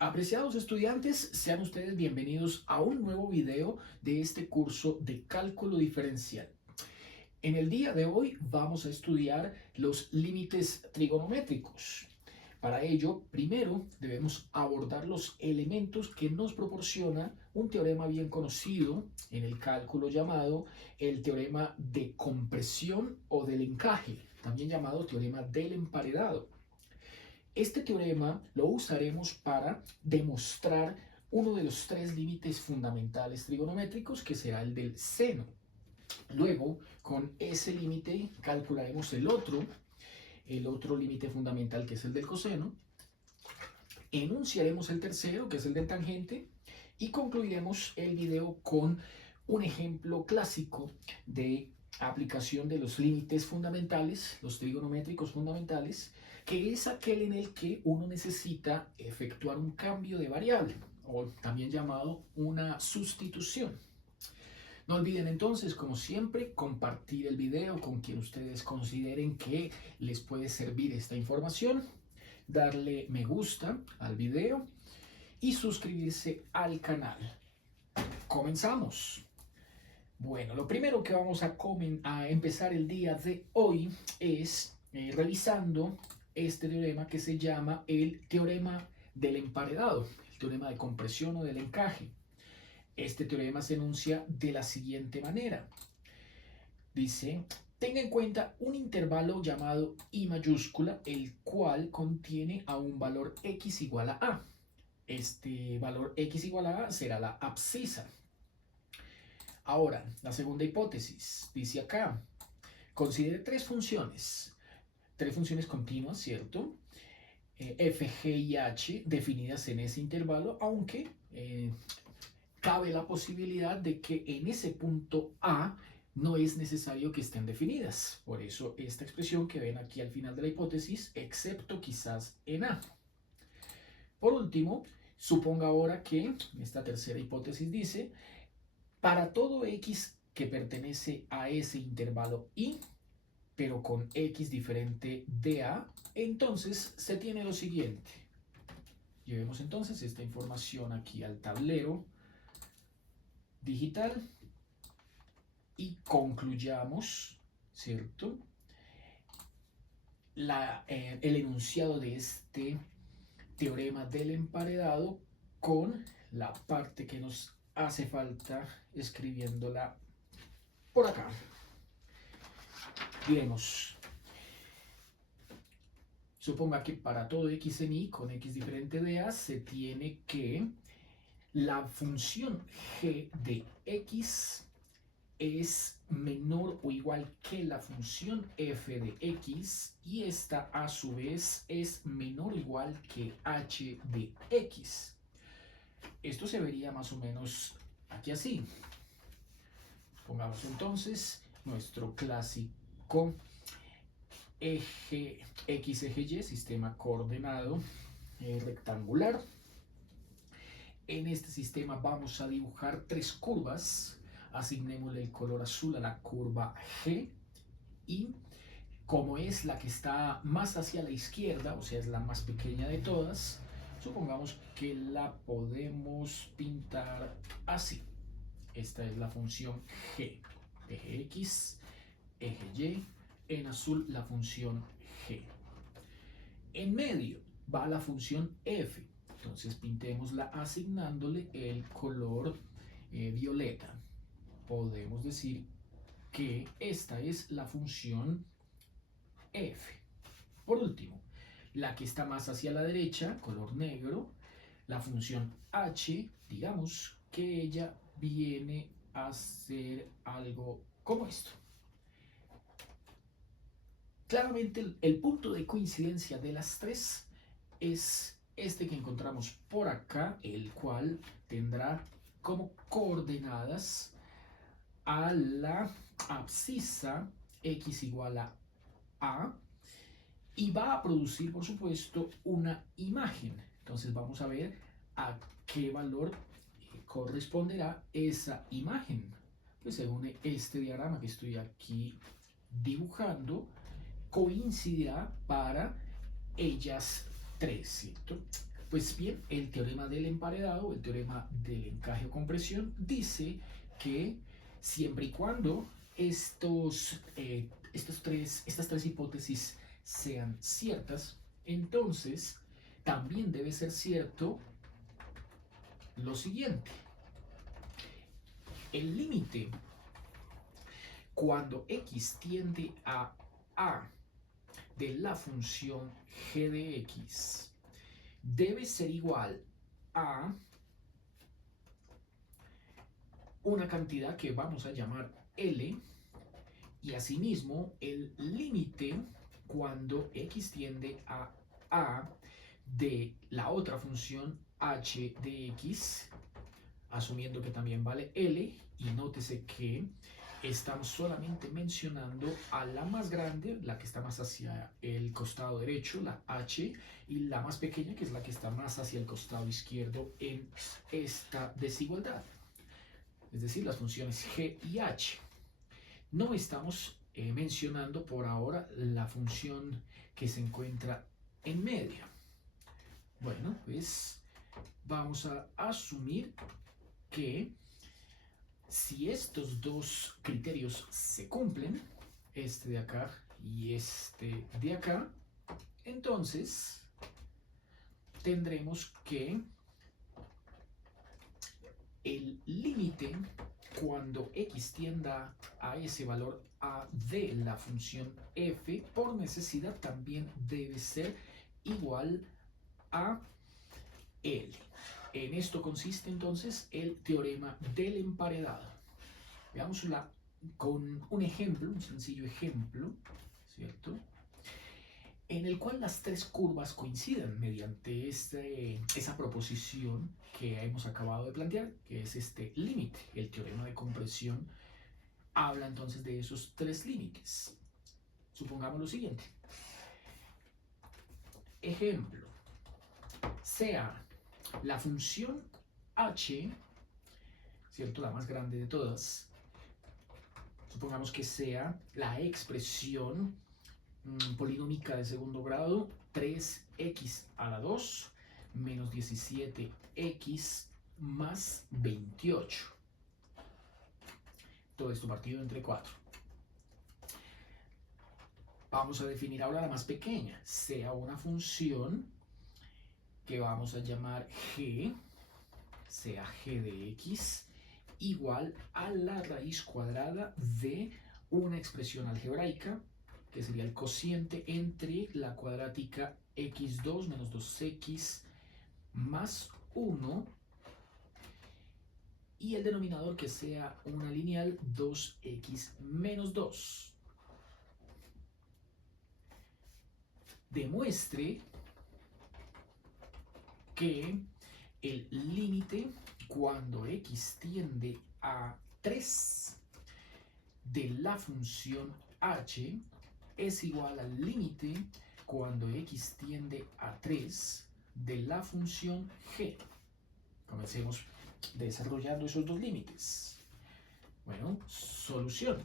Apreciados estudiantes, sean ustedes bienvenidos a un nuevo video de este curso de cálculo diferencial. En el día de hoy vamos a estudiar los límites trigonométricos. Para ello, primero debemos abordar los elementos que nos proporciona un teorema bien conocido en el cálculo llamado el teorema de compresión o del encaje, también llamado teorema del emparedado. Este teorema lo usaremos para demostrar uno de los tres límites fundamentales trigonométricos, que será el del seno. Luego, con ese límite calcularemos el otro límite fundamental, que es el del coseno. Enunciaremos el tercero, que es el del tangente, y concluiremos el video con un ejemplo clásico de aplicación de los límites fundamentales, los trigonométricos fundamentales, que es aquel en el que uno necesita efectuar un cambio de variable, o también llamado una sustitución. No olviden entonces, como siempre, compartir el video con quien ustedes consideren que les puede servir esta información, darle me gusta al video y suscribirse al canal. Comenzamos. Bueno, lo primero que vamos a empezar el día de hoy es revisando este teorema que se llama el teorema del emparedado, el teorema de compresión o del encaje. Este teorema se enuncia de la siguiente manera. Dice: tenga en cuenta un intervalo llamado I mayúscula, el cual contiene a un valor x igual a a. Este valor x igual a a será la abscisa. Ahora, la segunda hipótesis dice acá: considere tres funciones continuas, ¿cierto? F, G y H definidas en ese intervalo, aunque cabe la posibilidad de que en ese punto A no es necesario que estén definidas. Por eso esta expresión que ven aquí al final de la hipótesis, excepto quizás en A. Por último, suponga ahora que esta tercera hipótesis dice: para todo x que pertenece a ese intervalo I, pero con x diferente de A, entonces se tiene lo siguiente. Llevemos entonces esta información aquí al tablero digital y concluyamos, ¿cierto?, el enunciado de este teorema del emparedado con la parte que nos hace falta, escribiéndola por acá. Diremos: suponga que para todo x en i con x diferente de a se tiene que la función g de x es menor o igual que la función f de x, y esta a su vez es menor o igual que h de x. Esto se vería más o menos aquí así. Pongamos entonces nuestro clásico eje x, eje y, sistema coordenado rectangular. En este sistema vamos a dibujar tres curvas. Asignémosle el color azul a la curva G, y como es la que está más hacia la izquierda, o sea, es la más pequeña de todas, supongamos que la podemos pintar así. Esta es la función G, eje X, eje Y, en azul la función G. En medio va la función F, entonces pintémosla asignándole el color violeta. Podemos decir que esta es la función F. Por último, la que está más hacia la derecha, color negro, la función H, digamos que ella viene a ser algo como esto. Claramente el punto de coincidencia de las tres es este que encontramos por acá, el cual tendrá como coordenadas a la abscisa x igual a y va a producir, por supuesto, una imagen. Entonces vamos a ver a qué valor corresponderá esa imagen. Pues según este diagrama que estoy aquí dibujando, coincidirá para ellas tres, ¿cierto? Pues bien, el teorema del emparedado, el teorema del encaje o compresión, dice que siempre y cuando estas tres hipótesis sean ciertas, entonces también debe ser cierto lo siguiente. El límite cuando x tiende a de la función g de x debe ser igual a una cantidad que vamos a llamar L, y asimismo el límite cuando x tiende a de la otra función h de x, asumiendo que también vale L, y nótese que estamos solamente mencionando a la más grande, la que está más hacia el costado derecho, la h, y la más pequeña, que es la que está más hacia el costado izquierdo en esta desigualdad. Es decir, las funciones g y h. No estamos mencionando por ahora la función que se encuentra en medio. Bueno, pues vamos a asumir que si estos dos criterios se cumplen, este de acá y este de acá, entonces tendremos que el límite cuando x tienda a ese valor a de la función f por necesidad también debe ser igual a L. En esto consiste entonces el teorema del emparedado. Veámosla con un ejemplo, un sencillo ejemplo, ¿cierto? En el cual las tres curvas coinciden mediante esa proposición que hemos acabado de plantear, que es este límite. El teorema de compresión habla entonces de esos tres límites. Supongamos lo siguiente. Ejemplo, sea la función h, ¿cierto? La más grande de todas. Supongamos que sea la expresión polinómica de segundo grado, 3x a la 2 menos 17x más 28. Todo esto partido entre 4. Vamos a definir ahora la más pequeña, sea una función que vamos a llamar g, sea g de x, igual a la raíz cuadrada de una expresión algebraica, que sería el cociente entre la cuadrática x2 menos 2x más 1 y el denominador que sea una lineal 2x menos 2. Demuestre que el límite cuando x tiende a 3 de la función h es igual al límite cuando x tiende a 3 de la función g. Comencemos desarrollando esos dos límites. Bueno, solución.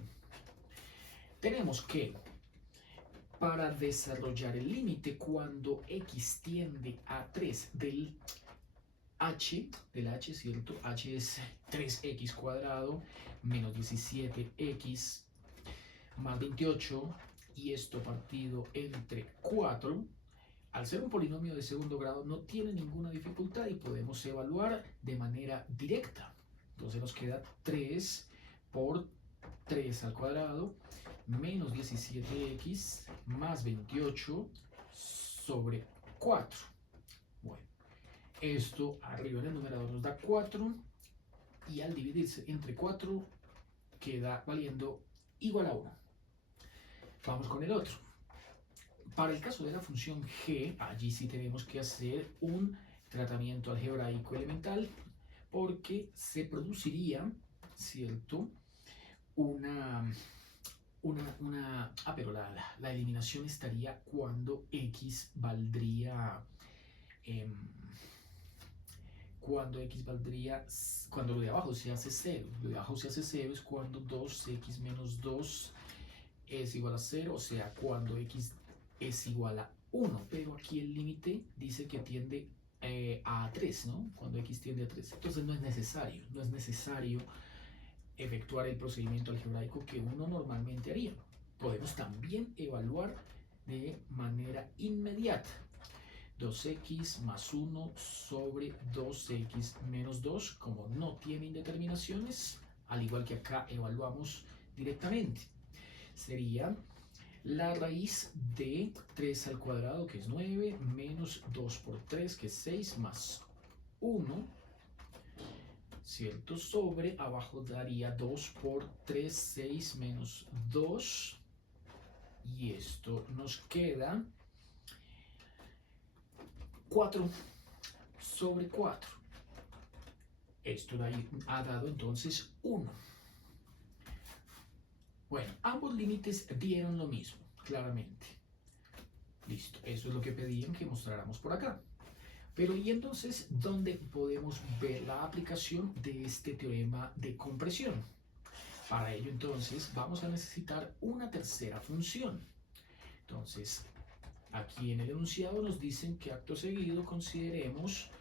Tenemos que para desarrollar el límite cuando x tiende a 3 del h, ¿cierto? H es 3x cuadrado menos 17x más 28, y esto partido entre 4. Al ser un polinomio de segundo grado no tiene ninguna dificultad y podemos evaluar de manera directa. Entonces nos queda 3 por 3 al cuadrado menos 17x más 28 sobre 4. Bueno, esto arriba en el numerador nos da 4 y al dividirse entre 4 queda valiendo igual a 1. Vamos con el otro. Para el caso de la función g, allí sí tenemos que hacer un tratamiento algebraico elemental porque se produciría, ¿cierto? Pero la eliminación estaría cuando x valdría, cuando lo de abajo se hace 0. Lo de abajo se hace 0 es cuando 2x menos 2 es igual a 0, o sea, cuando x es igual a 1. Pero aquí el límite dice que tiende a 3, ¿no? Cuando x tiende a 3. Entonces no es necesario efectuar el procedimiento algebraico que uno normalmente haría. Podemos también evaluar de manera inmediata. 2x más 1 sobre 2x menos 2, como no tiene indeterminaciones, al igual que acá evaluamos directamente. Sería la raíz de 3 al cuadrado, que es 9, menos 2 por 3, que es 6, más 1, ¿cierto? Sobre, abajo daría 2 por 3, 6 menos 2, y esto nos queda 4 sobre 4. Esto ha dado entonces 1. Bueno, ambos límites dieron lo mismo, claramente. Listo, eso es lo que pedían que mostráramos por acá. Pero ¿y entonces dónde podemos ver la aplicación de este teorema de compresión? Para ello entonces vamos a necesitar una tercera función. Entonces, aquí en el enunciado nos dicen que acto seguido consideremos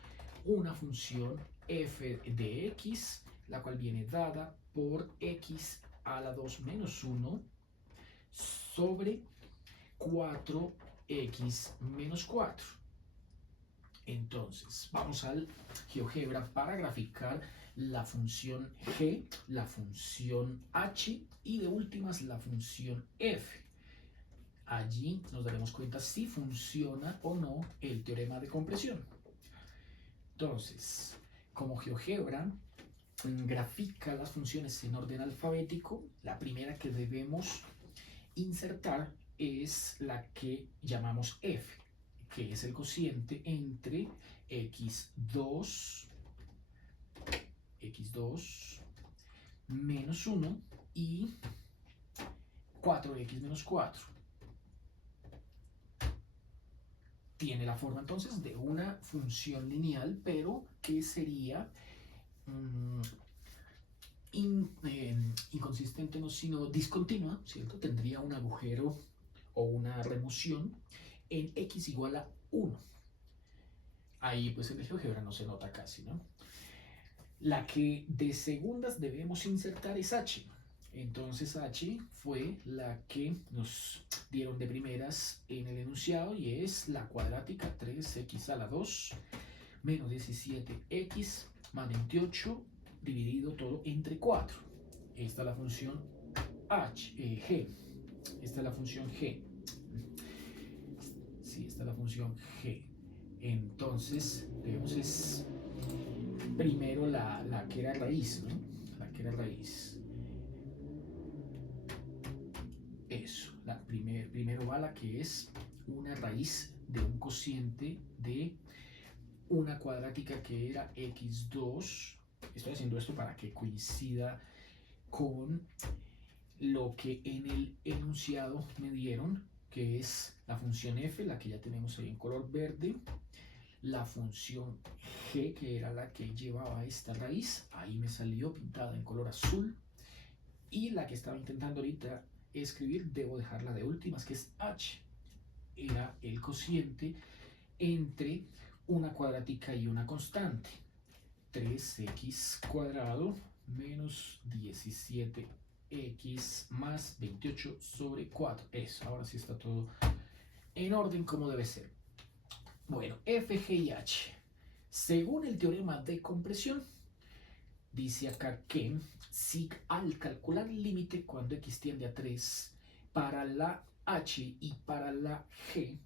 una función f de x, la cual viene dada por x a la 2 menos 1 sobre 4x menos 4. Entonces, vamos al GeoGebra para graficar la función g, la función h y de últimas la función f. Allí nos daremos cuenta si funciona o no el teorema de compresión. Entonces, como GeoGebra grafica las funciones en orden alfabético, la primera que debemos insertar es la que llamamos f, que es el cociente entre x2 menos 1 y 4x menos 4. Tiene la forma entonces de una función lineal, pero que sería inconsistente, no, sino discontinua, ¿cierto? Tendría un agujero o una remoción en x igual a 1. Ahí pues en el GeoGebra no se nota casi, ¿no? La que de segundas debemos insertar es h. Entonces h fue la que nos dieron de primeras en el enunciado y es la cuadrática 3x a la 2 menos 17x más 28 dividido todo entre 4. Esta es la función g. Esta es la función g. Sí, esta es la función g. Entonces, debemos es primero la que era raíz, ¿no? La que era raíz. Eso, primero va la que es una raíz de un cociente de una cuadrática que era x2. Estoy haciendo esto para que coincida con lo que en el enunciado me dieron, que es la función f, la que ya tenemos ahí en color verde, la función g, que era la que llevaba esta raíz, ahí me salió pintada en color azul, y la que estaba intentando ahorita escribir, debo dejarla de últimas, que es h, era el cociente entre una cuadrática y una constante, 3x cuadrado menos 17x más 28 sobre 4. Eso, ahora sí está todo en orden como debe ser. Bueno, f, g y h. Según el teorema de compresión, dice acá que si al calcular el límite cuando x tiende a 3 para la h y para la g,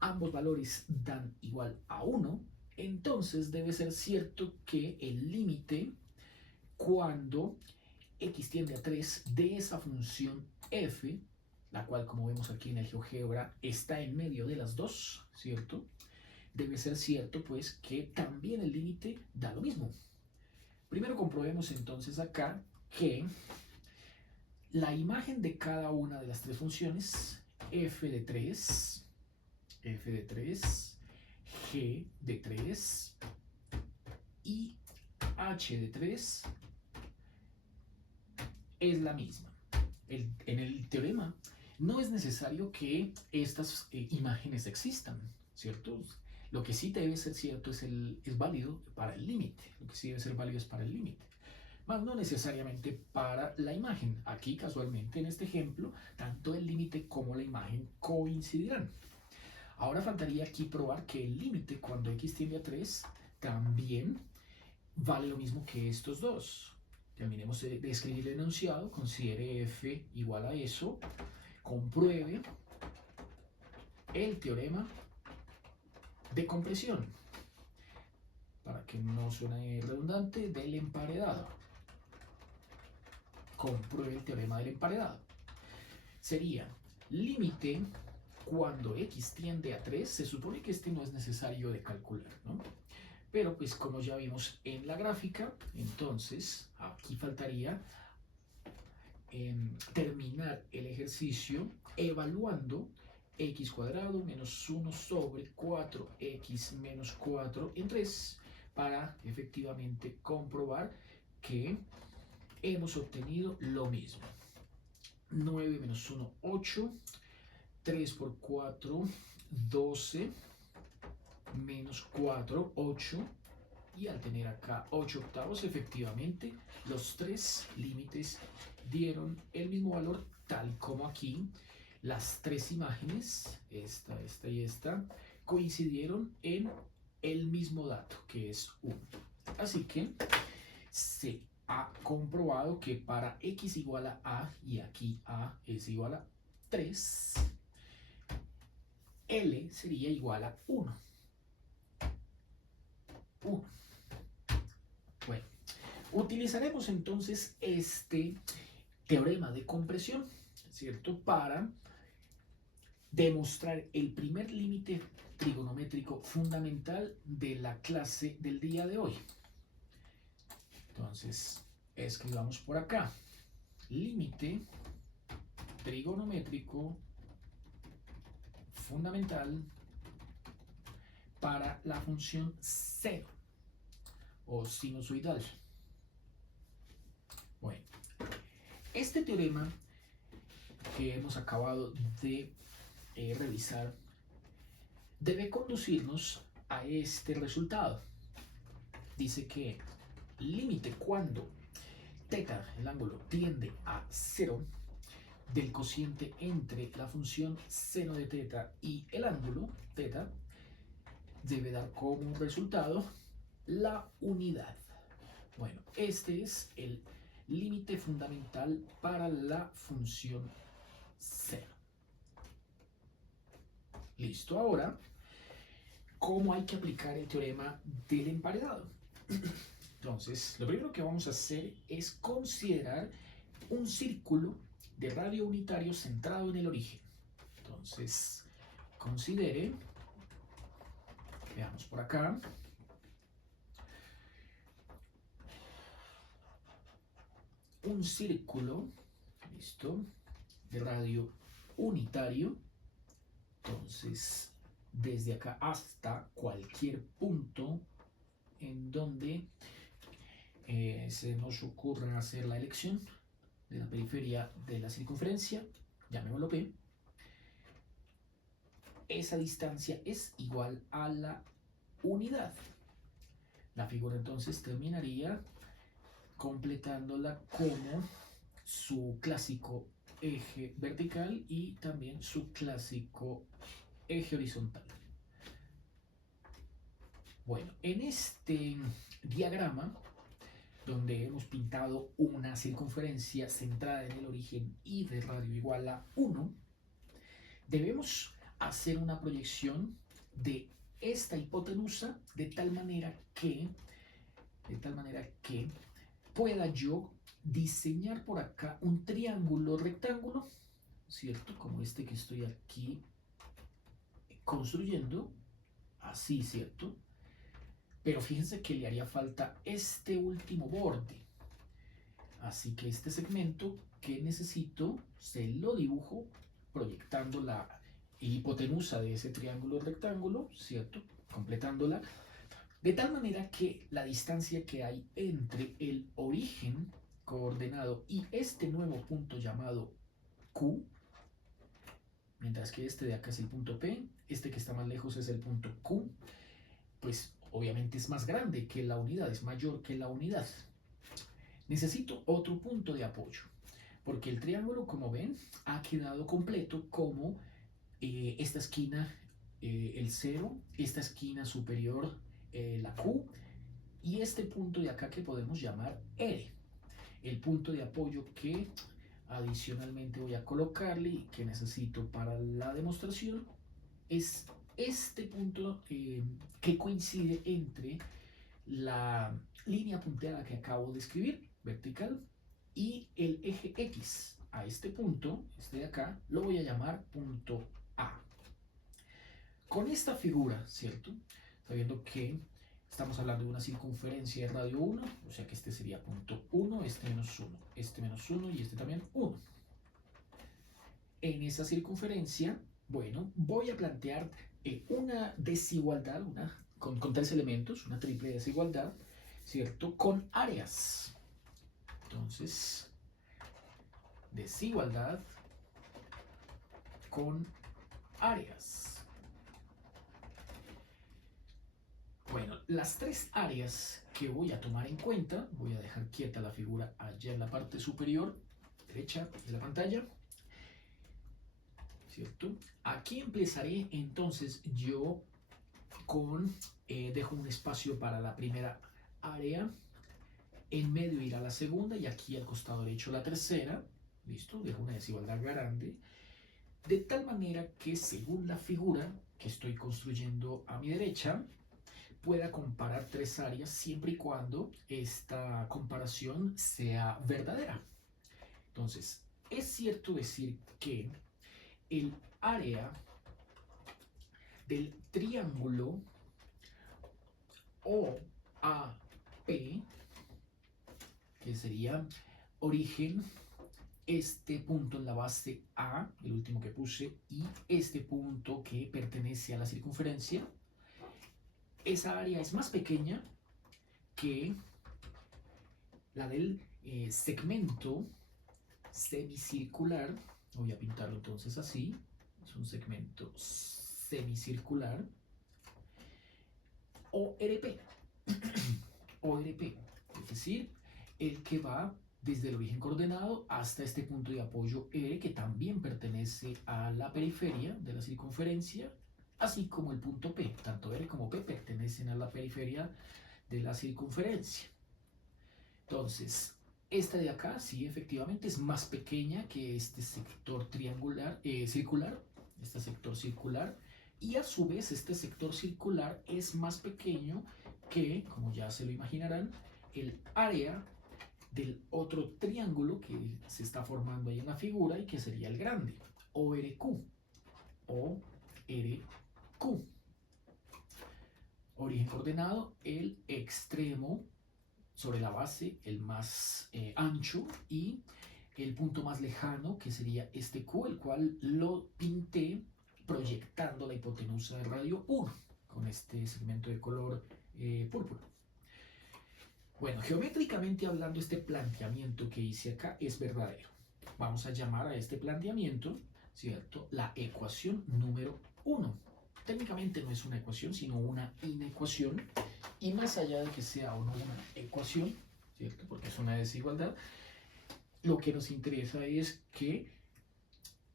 ambos valores dan igual a 1, entonces debe ser cierto que el límite cuando x tiende a 3 de esa función f, la cual como vemos aquí en el GeoGebra está en medio de las dos, ¿cierto? Debe ser cierto pues que también el límite da lo mismo. Primero comprobemos entonces acá que la imagen de cada una de las tres funciones, f de 3, g de 3 y h de 3 es la misma. En el teorema no es necesario que estas imágenes existan, ¿cierto? Lo que sí debe ser cierto es válido para el límite. Lo que sí debe ser válido es para el límite. Más no necesariamente para la imagen. Aquí casualmente en este ejemplo, tanto el límite como la imagen coincidirán. Ahora faltaría aquí probar que el límite cuando x tiende a 3 también vale lo mismo que estos dos. Terminemos de escribir el enunciado, considere f igual a eso, compruebe el teorema de compresión, para que no suene redundante, del emparedado. Compruebe el teorema del emparedado. Sería límite cuando x tiende a 3, se supone que este no es necesario de calcular, ¿no? Pero pues como ya vimos en la gráfica, entonces aquí faltaría terminar el ejercicio evaluando x cuadrado menos 1 sobre 4x menos 4 en 3 para efectivamente comprobar que hemos obtenido lo mismo. 9 menos 1, 8. 3 por 4, 12. Menos 4, 8. Y al tener acá 8 octavos, efectivamente, los tres límites dieron el mismo valor, tal como aquí. Las tres imágenes, esta y esta, coincidieron en el mismo dato, que es 1. Así que se ha comprobado que para x igual a, y aquí a es igual a 3, L sería igual a 1. 1. Bueno, utilizaremos entonces este teorema de compresión, ¿cierto? Para demostrar el primer límite trigonométrico fundamental de la clase del día de hoy. Entonces, escribamos por acá. Límite trigonométrico fundamental para la función seno o sinusoidal. Bueno, este teorema que hemos acabado de revisar debe conducirnos a este resultado. Dice que límite cuando θ, el ángulo, tiende a 0 del cociente entre la función seno de θ y el ángulo θ, debe dar como resultado la unidad. Bueno, este es el límite fundamental para la función seno. Listo, ahora, ¿cómo hay que aplicar el teorema del emparedado? Entonces, lo primero que vamos a hacer es considerar un círculo de radio unitario centrado en el origen. Entonces, considere, veamos por acá, un círculo, listo, de radio unitario. Entonces, desde acá hasta cualquier punto en donde se nos ocurra hacer la elección de la periferia de la circunferencia, llamémoslo P, esa distancia es igual a la unidad. La figura entonces terminaría completándola como su clásico eje vertical y también su clásico eje horizontal. Bueno, en este diagrama, donde hemos pintado una circunferencia centrada en el origen y de radio igual a 1, debemos hacer una proyección de esta hipotenusa de tal manera que pueda yo diseñar por acá un triángulo rectángulo, ¿cierto? Como este que estoy aquí construyendo, así, ¿cierto? Pero fíjense que le haría falta este último borde. Así que este segmento que necesito se lo dibujo proyectando la hipotenusa de ese triángulo rectángulo, ¿cierto? Completándola, de tal manera que la distancia que hay entre el origen coordenado y este nuevo punto llamado Q mientras que este de acá es el punto P, este que está más lejos es el punto Q, pues obviamente es más grande que la unidad, es mayor que la unidad. Necesito otro punto de apoyo, porque el triángulo, como ven, ha quedado completo como esta esquina, el 0, esta esquina superior, la Q, y este punto de acá que podemos llamar R. El punto de apoyo que adicionalmente voy a colocarle y que necesito para la demostración es este punto que coincide entre la línea punteada que acabo de escribir, vertical, y el eje X. A este punto, este de acá, lo voy a llamar punto A. Con esta figura, ¿cierto? Sabiendo que estamos hablando de una circunferencia de radio 1, o sea que este sería punto 1, este menos 1 y este también 1. En esa circunferencia, bueno, voy a plantear una desigualdad, con 3 elementos, una triple desigualdad, ¿cierto? Con áreas. Entonces, desigualdad con áreas. Bueno, las 3 áreas que voy a tomar en cuenta, voy a dejar quieta la figura allá en la parte superior derecha de la pantalla, ¿cierto? Aquí empezaré entonces yo con, dejo un espacio para la primera área, en medio irá la segunda y aquí al costado derecho la tercera, ¿listo? Dejo una desigualdad grande, de tal manera que según la figura que estoy construyendo a mi derecha, pueda comparar 3 áreas siempre y cuando esta comparación sea verdadera. Entonces, es cierto decir que el área del triángulo OAP, que sería origen, este punto en la base A, el último que puse, y este punto que pertenece a la circunferencia, esa área es más pequeña que la del segmento semicircular. Voy a pintarlo entonces así, es un segmento semicircular, ORP, ORP, es decir, el que va desde el origen coordenado hasta este punto de apoyo R, que también pertenece a la periferia de la circunferencia, así como el punto P. Tanto R como P pertenecen a la periferia de la circunferencia. Entonces, esta de acá, sí, efectivamente es más pequeña que este sector triangular, circular, este sector circular, y a su vez este sector circular es más pequeño que, como ya se lo imaginarán, el área del otro triángulo que se está formando ahí en la figura y que sería el grande, ORQ, ORQ. Origen coordenado, el extremo sobre la base, el más ancho, y el punto más lejano, que sería este Q, el cual lo pinté proyectando la hipotenusa de radio 1, con este segmento de color púrpura. Bueno, geométricamente hablando, este planteamiento que hice acá es verdadero. Vamos a llamar a este planteamiento, ¿cierto?, la ecuación número 1. Técnicamente no es una ecuación, sino una inecuación. Y más allá de que sea o no una ecuación, ¿cierto?, porque es una desigualdad, lo que nos interesa es que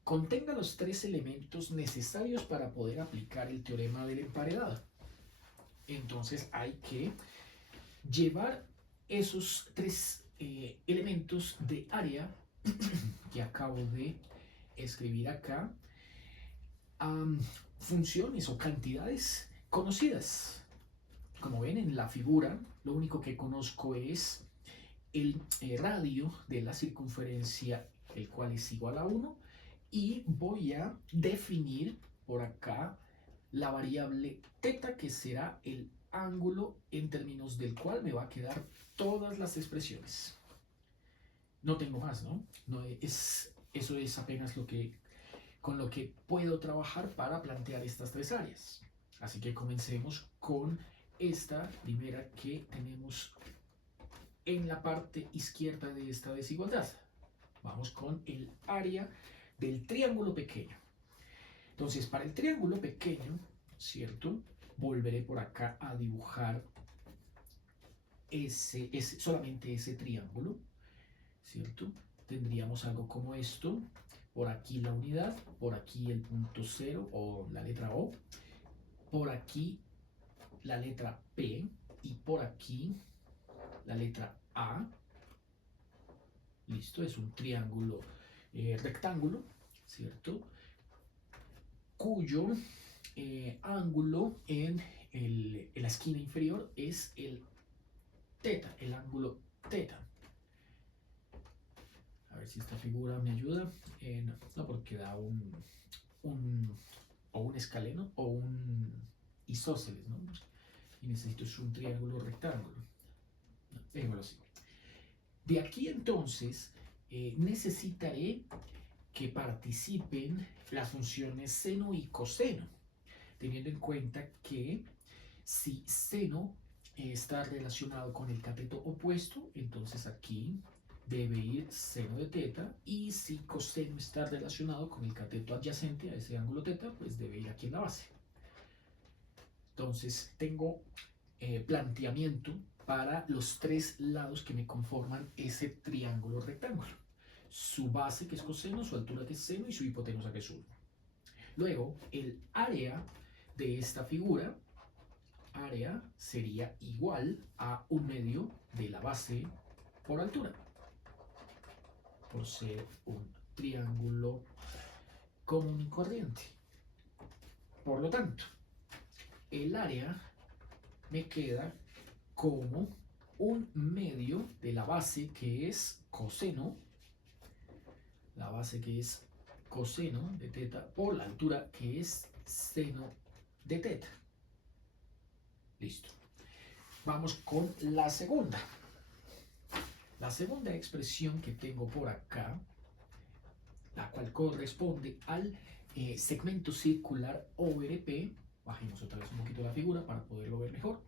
contenga los 3 elementos necesarios para poder aplicar el teorema del emparedado. Entonces hay que llevar esos 3 elementos de área que acabo de escribir acá a funciones o cantidades conocidas. Como ven en la figura, lo único que conozco es el radio de la circunferencia, el cual es igual a 1, y voy a definir por acá la variable θ, que será el ángulo en términos del cual me va a quedar todas las expresiones. No tengo más, ¿no? Eso es apenas con lo que puedo trabajar para plantear estas 3 áreas. Así que comencemos con esta primera que tenemos en la parte izquierda de esta desigualdad. Vamos con el área del triángulo pequeño. Entonces, para el triángulo pequeño, ¿cierto? Volveré por acá a dibujar solamente ese triángulo, ¿cierto? Tendríamos algo como esto. Por aquí la unidad, por aquí el punto 0 o la letra O, por aquí la letra P y por aquí la letra A. Listo, es un triángulo rectángulo, ¿cierto? Cuyo ángulo en la esquina inferior es el teta, el ángulo teta. A ver si esta figura me ayuda. No, porque da o un escaleno o un isósceles, ¿no? Y necesito un triángulo rectángulo. Déjamelo así. De aquí entonces necesitaré que participen las funciones seno y coseno, teniendo en cuenta que si seno está relacionado con el cateto opuesto, entonces aquí debe ir seno de teta, y si coseno está relacionado con el cateto adyacente a ese ángulo teta, pues debe ir aquí en la base. Entonces tengo planteamiento para los tres lados que me conforman ese triángulo rectángulo. Su base, que es coseno, su altura, que es seno, y su hipotenusa, que es 1. Luego, el área de esta figura, área sería igual a 1/2 de la base por altura, por ser un triángulo común y corriente. Por lo tanto, el área me queda como 1/2 de la base, que es coseno, la base que es coseno de teta, por la altura, que es seno de teta. Listo. Vamos con la segunda. La segunda expresión que tengo por acá, la cual corresponde al segmento circular ORP. Bajemos otra vez un poquito la figura para poderlo ver mejor.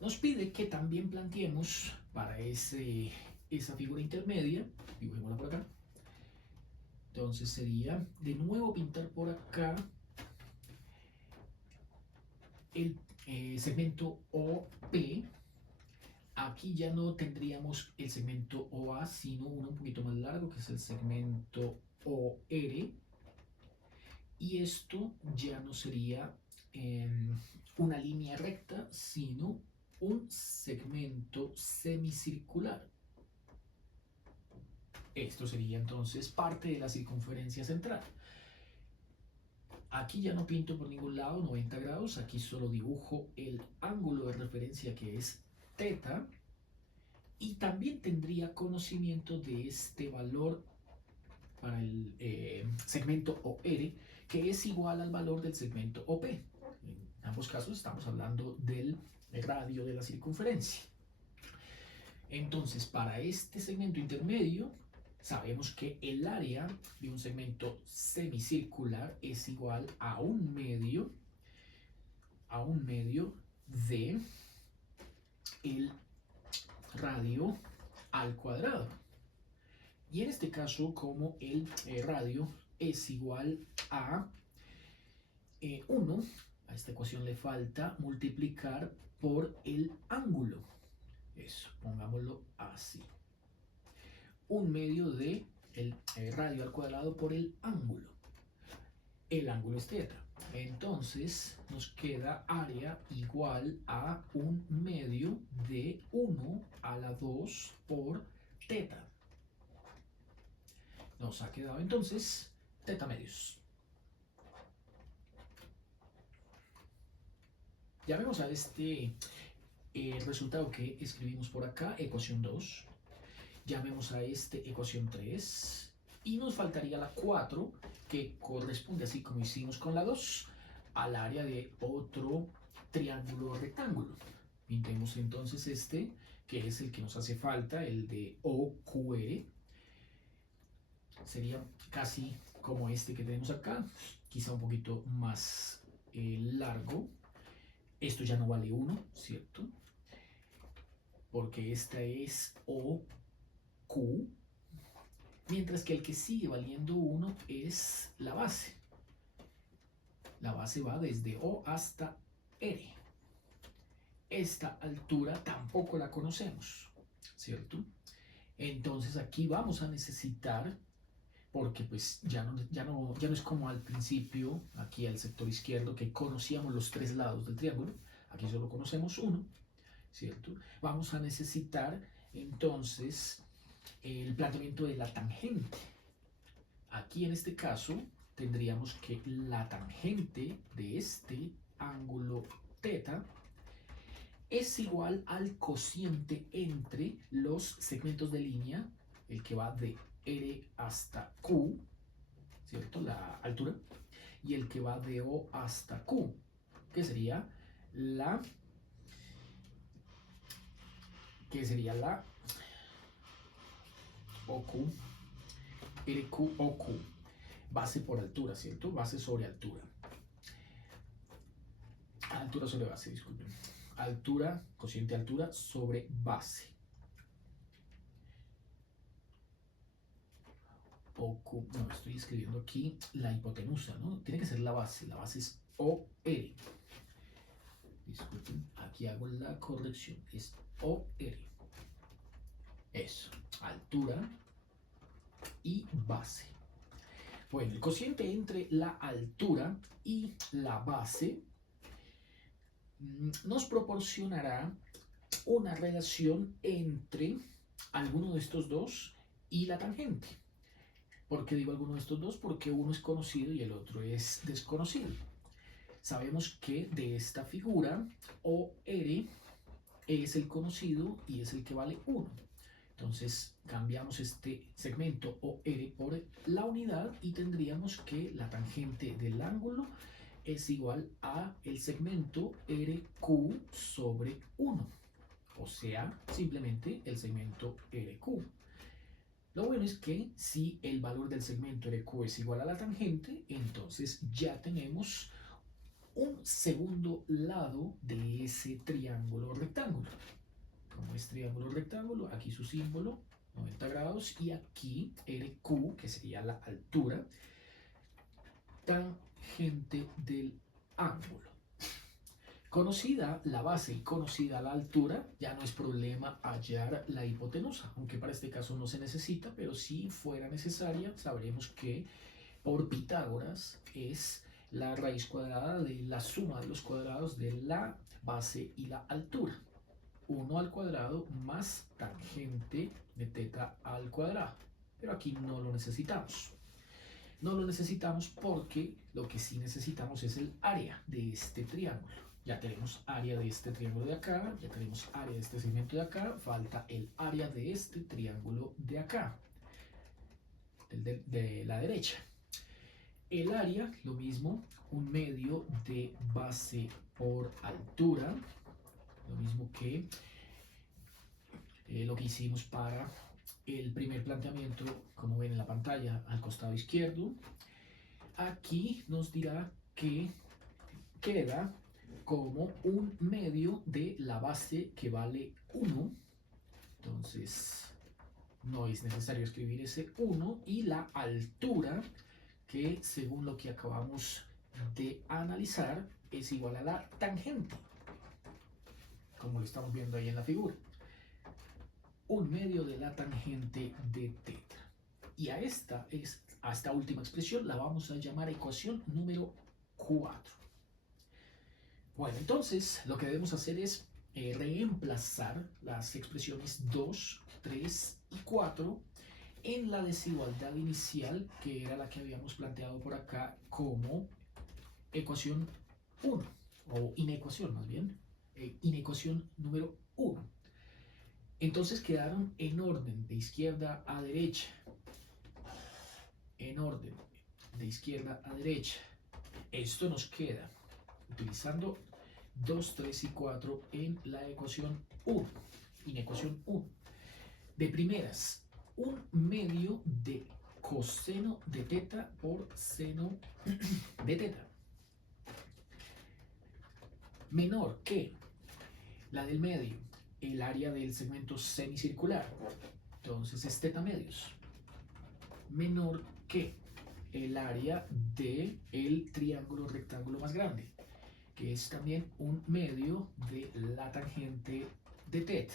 Nos pide que también planteemos para esa figura intermedia, dibujémosla por acá. Entonces sería de nuevo pintar por acá el segmento OP. Aquí ya no tendríamos el segmento OA, sino uno un poquito más largo, que es el segmento OR. Y esto ya no sería una línea recta, sino un segmento semicircular. Esto sería entonces parte de la circunferencia central. Aquí ya no pinto por ningún lado 90 grados, aquí solo dibujo el ángulo de referencia, que es teta, y también tendría conocimiento de este valor para el segmento OR, que es igual al valor del segmento OP. En ambos casos estamos hablando del radio de la circunferencia. Entonces, para este segmento intermedio, sabemos que el área de un segmento semicircular es igual a 1/2 de el radio al cuadrado. Y en este caso, como el radio es igual a 1, a esta ecuación le falta multiplicar por el ángulo. Eso, pongámoslo así. 1/2 de el radio al cuadrado por el ángulo. El ángulo es teta. Entonces nos queda área igual a 1/2 de 1 a la 2 por teta. Nos ha quedado entonces teta medios. Llamemos a este resultado que escribimos por acá ecuación 2. Llamemos a este ecuación 3. Y nos faltaría la 4, que corresponde, así como hicimos con la 2, al área de otro triángulo rectángulo. Pintemos entonces este, que es el que nos hace falta, el de OQR. Sería casi como este que tenemos acá, quizá un poquito más largo. Esto ya no vale 1, ¿cierto? Porque esta es OQ. mientras que el que sigue valiendo 1 es la base. La base va desde O hasta R. Esta altura tampoco la conocemos, ¿cierto? Entonces aquí vamos a necesitar, porque pues ya no es como al principio, aquí al sector izquierdo, que conocíamos los 3 lados del triángulo. Aquí solo conocemos uno, ¿cierto? Vamos a necesitar entonces el planteamiento de la tangente. Aquí en este caso tendríamos que la tangente de este ángulo θ es igual al cociente entre los segmentos de línea, el que va de R hasta Q, ¿cierto? La altura, y el que va de O hasta Q, que sería la OQ, RQ, OQ, base por altura, ¿cierto? Base sobre altura. Altura sobre base, disculpen. Altura, cociente altura sobre base. OQ, no, estoy escribiendo aquí la hipotenusa, ¿no? Tiene que ser la base es OR. Disculpen, aquí hago la corrección, es OR. Eso, altura y base. Bueno, el cociente entre la altura y la base nos proporcionará una relación entre alguno de estos dos y la tangente. ¿Por qué digo alguno de estos dos? Porque uno es conocido y el otro es desconocido. Sabemos que de esta figura OR es el conocido y es el que vale 1. Entonces cambiamos este segmento OR por la unidad y tendríamos que la tangente del ángulo es igual a el segmento RQ sobre 1. O sea, simplemente el segmento RQ. Lo bueno es que si el valor del segmento RQ es igual a la tangente, entonces ya tenemos un segundo lado de ese triángulo rectángulo. Como es triángulo rectángulo, aquí su símbolo, 90 grados, y aquí RQ, que sería la altura, tangente del ángulo. Conocida la base y conocida la altura, ya no es problema hallar la hipotenusa, aunque para este caso no se necesita, pero si fuera necesaria, sabremos que por Pitágoras es la raíz cuadrada de la suma de los cuadrados de la base y la altura. 1 al cuadrado más tangente de θ al cuadrado. Pero aquí no lo necesitamos. No lo necesitamos porque lo que sí necesitamos es el área de este triángulo. Ya tenemos área de este triángulo de acá, ya tenemos área de este segmento de acá, falta el área de este triángulo de acá, de la derecha. El área, lo mismo, un medio de base por altura, lo mismo que lo que hicimos para el primer planteamiento, como ven en la pantalla, al costado izquierdo. Aquí nos dirá que queda como un medio de la base que vale 1. Entonces, no es necesario escribir ese 1. Y la altura, que según lo que acabamos de analizar, es igual a la tangente, como lo estamos viendo ahí en la figura. Un medio de la tangente de θ. Y a esta última expresión la vamos a llamar ecuación número 4. Bueno, entonces lo que debemos hacer es reemplazar las expresiones 2, 3 y 4 en la desigualdad inicial, que era la que habíamos planteado por acá como ecuación 1, o inecuación más bien, inecuación número 1. Entonces quedaron en orden de izquierda a derecha, en orden de izquierda a derecha. Esto nos queda utilizando 2, 3 y 4 en la ecuación 1, inecuación 1. De primeras, un medio de coseno de θ por seno de θ, menor que la del medio, el área del segmento semicircular. Entonces es θ medios. menor que el área del triángulo rectángulo más grande, que es también un medio de la tangente de teta.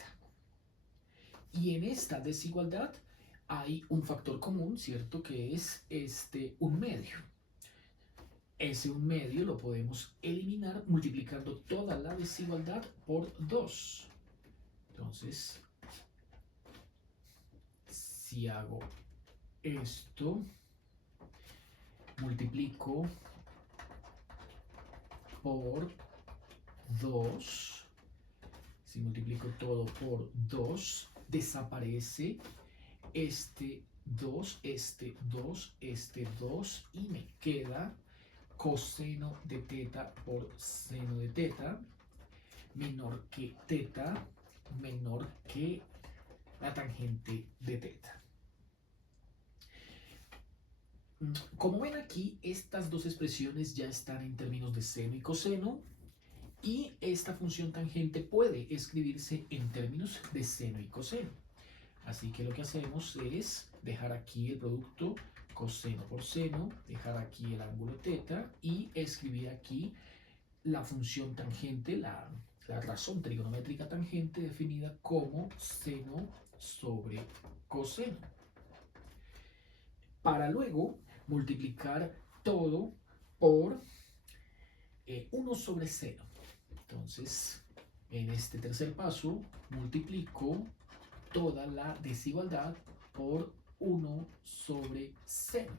Y en esta desigualdad hay un factor común, ¿cierto? Que es un medio. Ese un medio lo podemos eliminar multiplicando toda la desigualdad por 2. Entonces, si hago esto, multiplico por 2. Si multiplico todo por 2, desaparece este 2, este 2, este 2 y me queda coseno de teta por seno de teta menor que teta menor que la tangente de teta. Como ven aquí, estas dos expresiones ya están en términos de seno y coseno, y esta función tangente puede escribirse en términos de seno y coseno. Así que lo que hacemos es dejar aquí el producto coseno por seno, dejar aquí el ángulo teta y escribir aquí la función tangente, la razón trigonométrica tangente definida como seno sobre coseno, para luego multiplicar todo por 1 sobre seno. Entonces, en este tercer paso, multiplico toda la desigualdad por 1 sobre seno.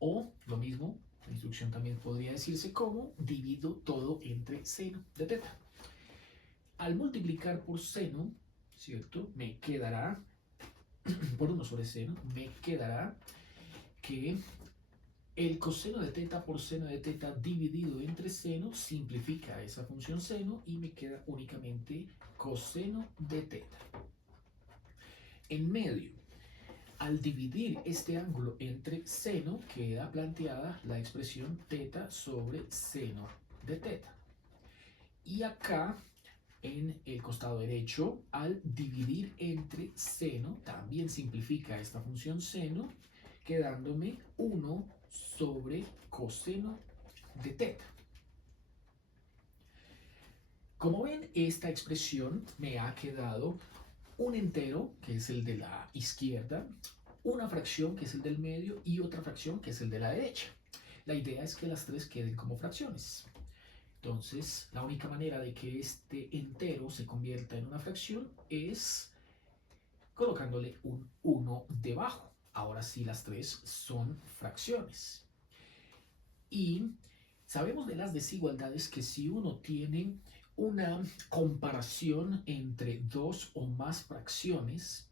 O, lo mismo, la instrucción también podría decirse como divido todo entre seno de teta. Al multiplicar por seno, ¿cierto? Me quedará, por 1 sobre seno, me quedará que el coseno de teta por seno de teta dividido entre seno simplifica esa función seno y me queda únicamente coseno de teta. En medio, al dividir este ángulo entre seno, queda planteada la expresión teta sobre seno de teta. Y acá, en el costado derecho, al dividir entre seno, también simplifica esta función seno, quedándome 1 sobre coseno de teta. Como ven, esta expresión me ha quedado un entero, que es el de la izquierda, una fracción, que es el del medio, y otra fracción, que es el de la derecha. La idea es que las tres queden como fracciones. Entonces, la única manera de que este entero se convierta en una fracción es colocándole un 1 debajo. Ahora sí, las tres son fracciones. Y sabemos de las desigualdades que si uno tiene una comparación entre dos o más fracciones,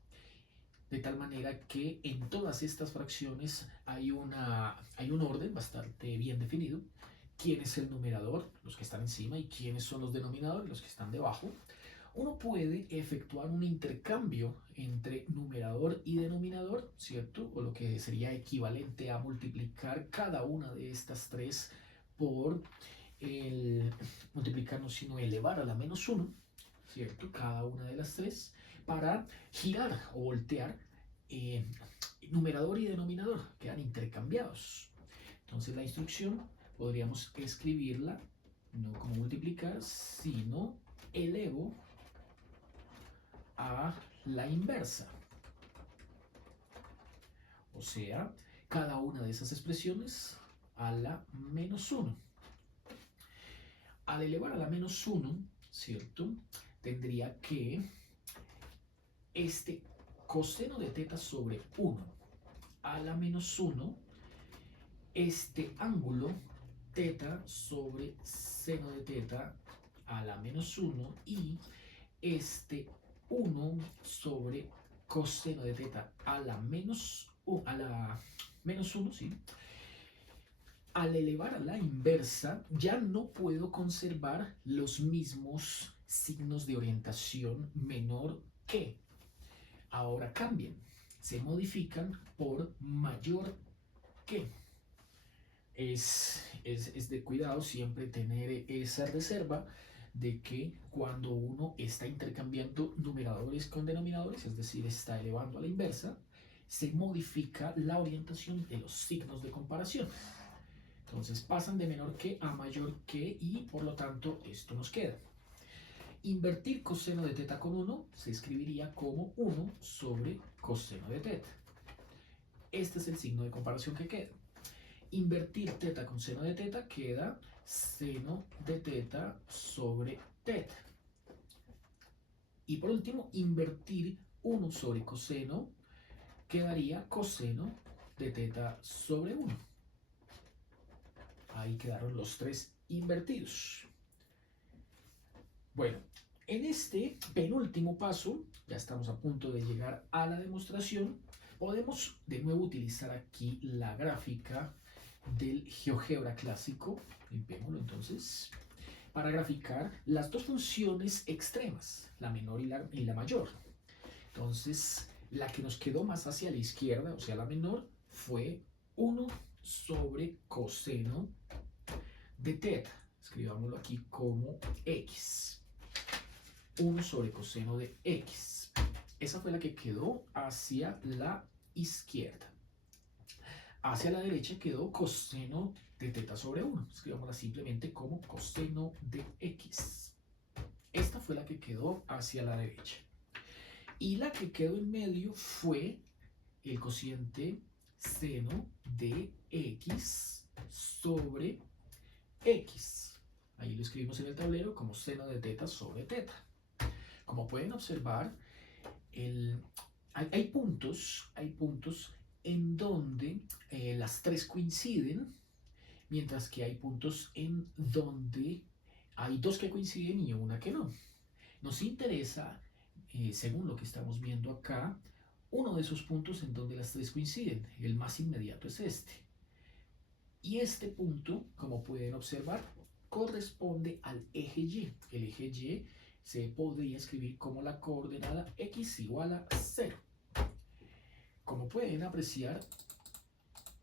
de tal manera que en todas estas fracciones hay un orden bastante bien definido. ¿Quién es el numerador? Los que están encima. ¿Y quiénes son los denominadores? Los que están debajo. Uno puede efectuar un intercambio entre numerador y denominador, ¿cierto? O lo que sería equivalente a multiplicar cada una de estas tres por multiplicar no sino elevar a la menos 1, ¿cierto? Cada una de las tres, para girar o voltear numerador y denominador, quedan intercambiados. Entonces la instrucción podríamos escribirla no como multiplicar, sino elevo a la inversa. O sea, cada una de esas expresiones a la menos 1. Al elevar a la menos 1, ¿cierto? Tendría que este coseno de teta sobre 1 a la menos 1, este ángulo teta sobre seno de teta a la menos 1 y este 1 sobre coseno de teta a la menos 1, ¿sí? Al elevar a la inversa, ya no puedo conservar los mismos signos de orientación menor que. Ahora cambian, se modifican por mayor que. Es de cuidado siempre tener esa reserva de que cuando uno está intercambiando numeradores con denominadores, es decir, está elevando a la inversa, se modifica la orientación de los signos de comparación. Entonces pasan de menor que a mayor que y por lo tanto esto nos queda. Invertir coseno de teta con 1 se escribiría como 1 sobre coseno de teta. Este es el signo de comparación que queda. Invertir teta con seno de teta queda seno de teta sobre teta. Y por último, invertir 1 sobre coseno quedaría coseno de teta sobre 1. Ahí quedaron los tres invertidos. Bueno, en este penúltimo paso, ya estamos a punto de llegar a la demostración, podemos de nuevo utilizar aquí la gráfica del GeoGebra clásico, limpiémoslo entonces, para graficar las dos funciones extremas, la menor y la mayor. Entonces, la que nos quedó más hacia la izquierda, o sea, la menor, fue 1 sobre coseno de teta. Escribámoslo aquí como x. 1 sobre coseno de x. Esa fue la que quedó hacia la izquierda. Hacia la derecha quedó coseno de teta sobre 1. Escribámosla simplemente como coseno de x. Esta fue la que quedó hacia la derecha. Y la que quedó en medio fue el cociente seno de x sobre x. Ahí lo escribimos en el tablero como seno de teta sobre teta. Como pueden observar, hay puntos en donde las tres coinciden, mientras que hay puntos en donde hay dos que coinciden y una que no. Nos interesa, según lo que estamos viendo acá, uno de esos puntos en donde las tres coinciden. El más inmediato es este. Y este punto, como pueden observar, corresponde al eje Y. El eje Y se podría escribir como la coordenada x igual a 0. Como pueden apreciar,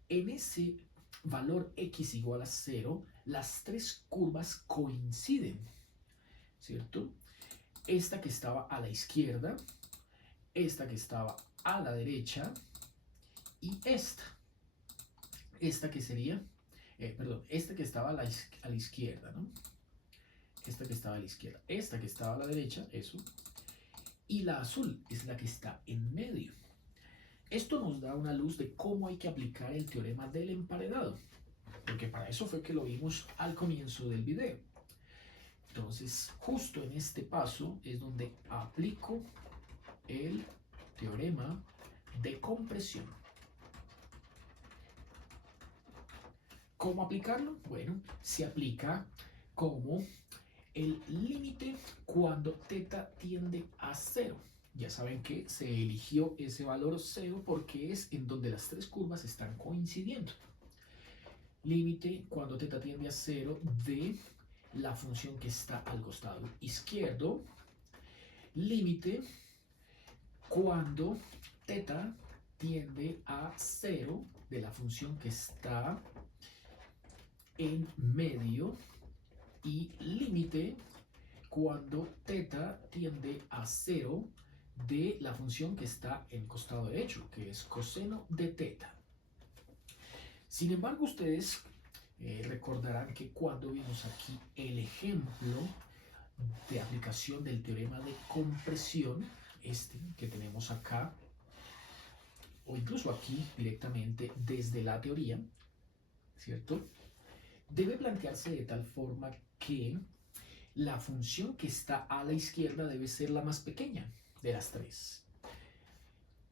en ese valor x igual a 0, las tres curvas coinciden, ¿cierto? Esta que estaba a la izquierda, esta que estaba a la derecha y esta. Esta que sería, esta que estaba a la izquierda, ¿no? Esta que estaba a la izquierda, esta que estaba a la derecha, eso. Y la azul es la que está en medio. Esto nos da una luz de cómo hay que aplicar el teorema del emparedado, porque para eso fue que lo vimos al comienzo del video. Entonces, justo en este paso es donde aplico el teorema de compresión. ¿Cómo aplicarlo? Bueno, se aplica como el límite cuando teta tiende a 0. Ya saben que se eligió ese valor 0 porque es en donde las tres curvas están coincidiendo. Límite cuando teta tiende a 0 de la función que está al costado izquierdo. Límite cuando teta tiende a 0 de la función que está en medio. Y límite cuando teta tiende a 0 de la función que está en el costado derecho, que es coseno de teta. Sin embargo, ustedes recordarán que cuando vimos aquí el ejemplo de aplicación del teorema de compresión, este que tenemos acá, o incluso aquí directamente desde la teoría, ¿cierto? Debe plantearse de tal forma que la función que está a la izquierda debe ser la más pequeña de las tres.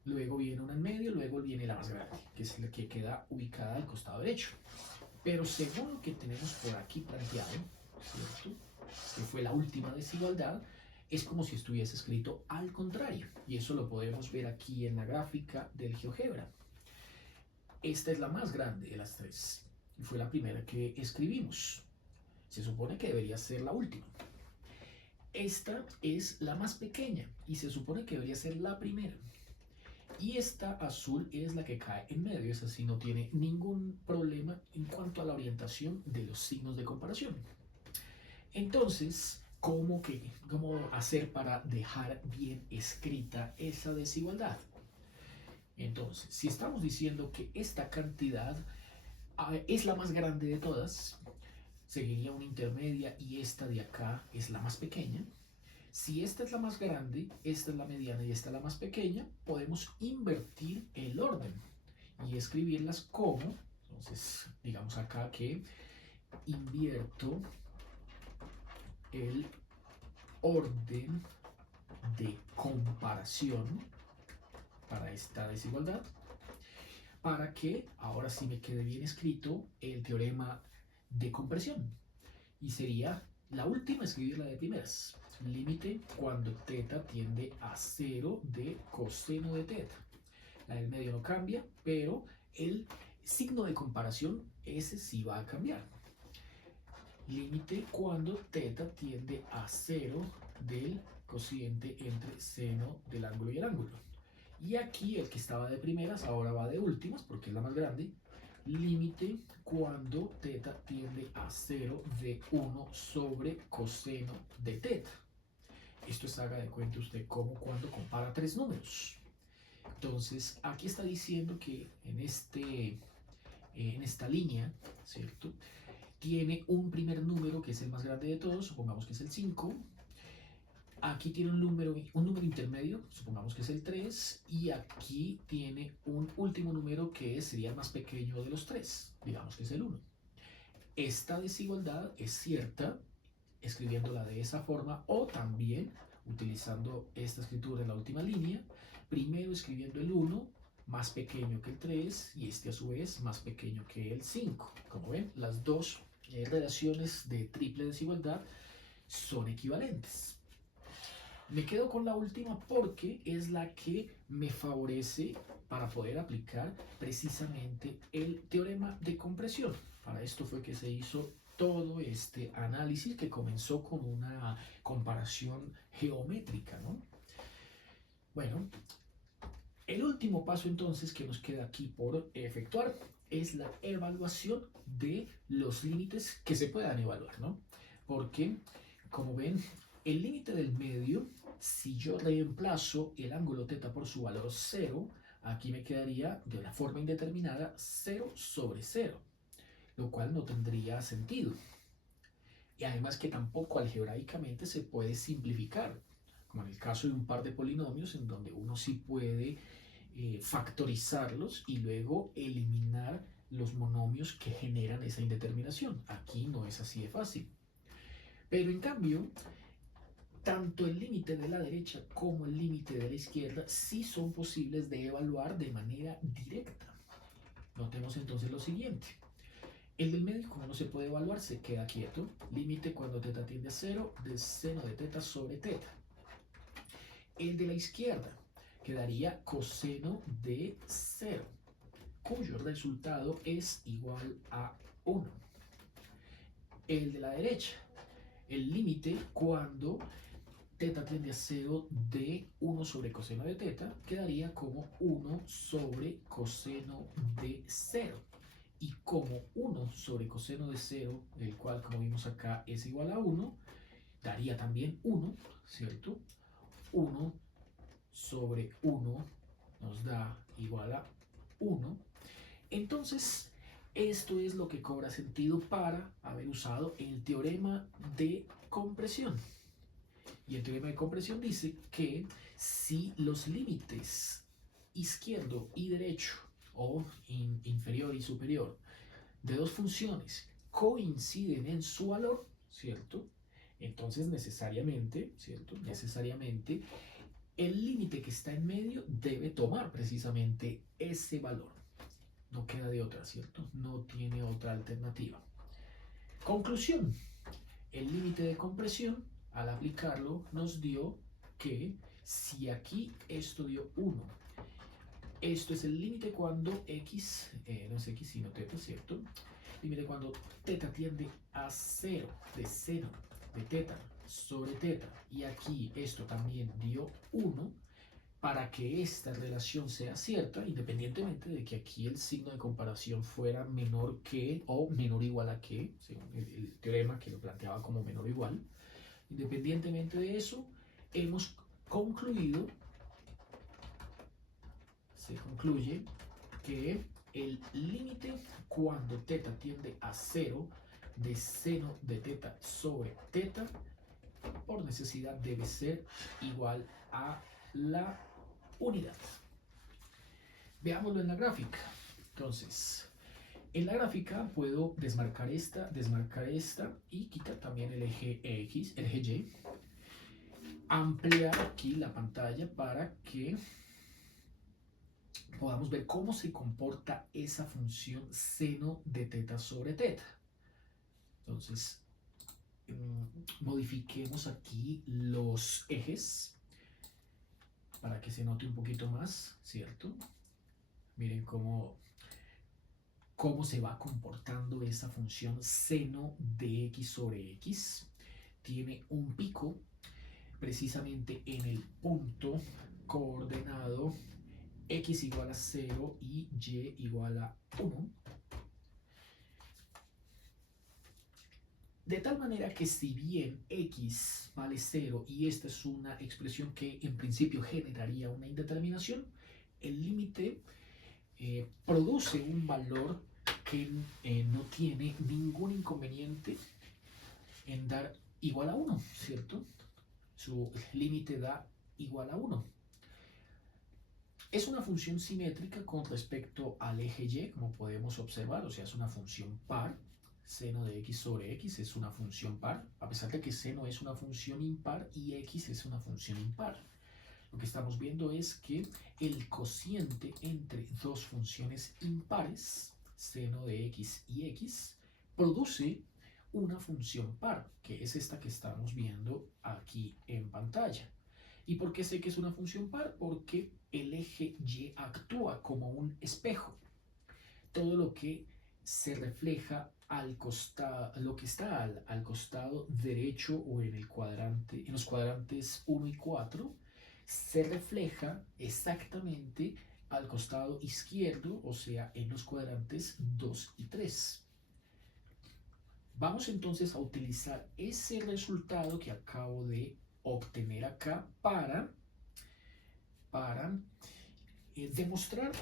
Luego viene una en medio, luego viene la más grande, que es la que queda ubicada al costado derecho. Pero según lo que tenemos por aquí planteado, ¿cierto?, que fue la última desigualdad, es como si estuviese escrito al contrario. Y eso lo podemos ver aquí en la gráfica del GeoGebra. Esta es la más grande de las tres. Y fue la primera que escribimos. Se supone que debería ser la última. Esta es la más pequeña y se supone que debería ser la primera. Y esta azul es la que cae en medio. Esa sí no tiene ningún problema en cuanto a la orientación de los signos de comparación. Entonces, ¿cómo hacer para dejar bien escrita esa desigualdad? Entonces, si estamos diciendo que esta cantidad es la más grande de todas, seguiría una intermedia y esta de acá es la más pequeña. Si esta es la más grande, esta es la mediana y esta es la más pequeña, podemos invertir el orden y escribirlas como, entonces, digamos acá que invierto el orden de comparación para esta desigualdad, para que ahora sí me quede bien escrito el teorema de compresión. Y sería la última, escribirla de primeras. Límite cuando teta tiende a 0 de coseno de teta. La del medio no cambia, pero el signo de comparación, ese sí va a cambiar. Límite cuando teta tiende a 0 del cociente entre seno del ángulo y el ángulo. Y aquí el que estaba de primeras ahora va de últimas porque es la más grande. Límite cuando teta tiende a 0 de 1 sobre coseno de teta. Esto es, haga de cuenta usted, como cuando compara tres números. Entonces, aquí está diciendo que en esta línea, ¿cierto? Tiene un primer número que es el más grande de todos, supongamos que es el 5. Aquí tiene un número intermedio, supongamos que es el 3, y aquí tiene un último número que sería el más pequeño de los tres, digamos que es el 1. Esta desigualdad es cierta escribiéndola de esa forma o también utilizando esta escritura en la última línea, primero escribiendo el 1 más pequeño que el 3 y este a su vez más pequeño que el 5. Como ven, las dos relaciones de triple desigualdad son equivalentes. Me quedo con la última porque es la que me favorece para poder aplicar precisamente el teorema de compresión. Para esto fue que se hizo todo este análisis que comenzó con una comparación geométrica, ¿no? Bueno, el último paso entonces que nos queda aquí por efectuar es la evaluación de los límites que se puedan evaluar, ¿no? Porque, como ven, el límite del medio, si yo reemplazo el ángulo teta por su valor 0, aquí me quedaría de la forma indeterminada 0 sobre 0, lo cual no tendría sentido. Y además que tampoco algebraicamente se puede simplificar, como en el caso de un par de polinomios en donde uno sí puede factorizarlos y luego eliminar los monomios que generan esa indeterminación. Aquí no es así de fácil. Pero en cambio, tanto el límite de la derecha como el límite de la izquierda sí son posibles de evaluar de manera directa. Notemos entonces lo siguiente. El del medio, como no se puede evaluar, se queda quieto. Límite cuando teta tiende a 0 del seno de teta sobre teta. El de la izquierda quedaría coseno de 0, cuyo resultado es igual a 1. El de la derecha, el límite cuando teta tiende a 0 de 1 sobre coseno de teta, quedaría como 1 sobre coseno de 0. Y como 1 sobre coseno de 0, el cual como vimos acá es igual a 1, daría también 1, ¿cierto? 1 sobre 1 nos da igual a 1. Entonces, esto es lo que cobra sentido para haber usado el teorema de compresión. Y el teorema de compresión dice que si los límites izquierdo y derecho, o inferior y superior, de dos funciones coinciden en su valor, ¿cierto? Entonces necesariamente, ¿cierto? Necesariamente el límite que está en medio debe tomar precisamente ese valor. No queda de otra, ¿cierto? No tiene otra alternativa. Conclusión. El límite de compresión, al aplicarlo, nos dio que si aquí esto dio 1, esto es el límite cuando x, no es x sino teta, ¿cierto? Límite cuando teta tiende a 0 de seno de teta sobre teta, y aquí esto también dio 1, para que esta relación sea cierta, independientemente de que aquí el signo de comparación fuera menor que o menor o igual a que, según el teorema que lo planteaba como menor o igual, independientemente de eso, hemos concluido se concluye que el límite cuando teta tiende a 0 de seno de teta sobre teta por necesidad debe ser igual a la unidad. Veámoslo en la gráfica. Entonces, en la gráfica puedo desmarcar esta y quitar también el eje X, el eje Y. Ampliar aquí la pantalla para que podamos ver cómo se comporta esa función seno de teta sobre teta. Entonces, modifiquemos aquí los ejes para que se note un poquito más, ¿cierto? Miren cómo se va comportando esa función seno de x sobre x. Tiene un pico precisamente en el punto coordenado x igual a 0 y y igual a 1. De tal manera que si bien x vale 0 y esta es una expresión que en principio generaría una indeterminación, el límite produce un valor que no tiene ningún inconveniente en dar igual a 1, ¿cierto? Su límite da igual a 1. Es una función simétrica con respecto al eje y, como podemos observar, o sea, es una función par. Seno de x sobre x es una función par, a pesar de que seno es una función impar y x es una función impar. Lo que estamos viendo es que el cociente entre dos funciones impares, seno de x y x, produce una función par, que es esta que estamos viendo aquí en pantalla. ¿Y por qué sé que es una función par? Porque el eje y actúa como un espejo. Todo lo que se refleja al costado, lo que está al costado derecho o en el cuadrante, en los cuadrantes 1 y 4, se refleja exactamente al costado izquierdo, o sea, en los cuadrantes 2 y 3. Vamos entonces a utilizar ese resultado que acabo de obtener acá para demostrar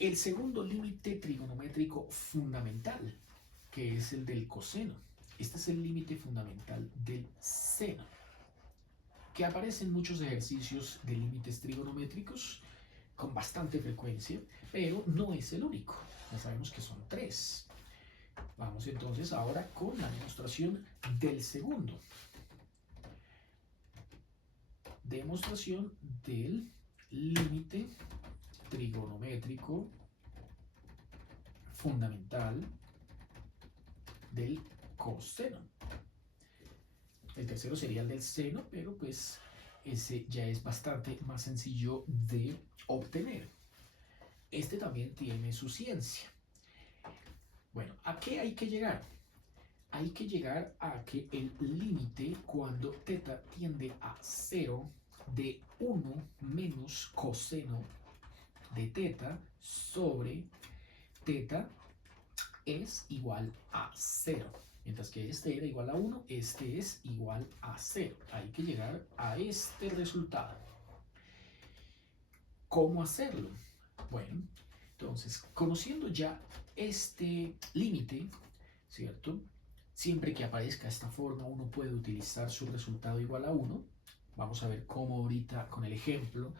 el segundo límite trigonométrico fundamental, que es el del coseno. Este es el límite fundamental del seno, que aparece en muchos ejercicios de límites trigonométricos con bastante frecuencia, pero no es el único. Ya sabemos que son 3. Vamos entonces ahora con la demostración del segundo. Demostración del límite trigonométrico fundamental del coseno. El tercero sería el del seno, pero pues ese ya es bastante más sencillo de obtener. Este también tiene su ciencia. Bueno, ¿a qué hay que llegar? Hay que llegar a que el límite cuando teta tiende a 0 de 1 menos coseno de teta sobre teta es igual a 0. Mientras que este era igual a 1, este es igual a 0. Hay que llegar a este resultado. ¿Cómo hacerlo? Bueno, entonces, conociendo ya este límite, ¿cierto? Siempre que aparezca esta forma, uno puede utilizar su resultado igual a 1. Vamos a ver cómo ahorita, con el ejemplo,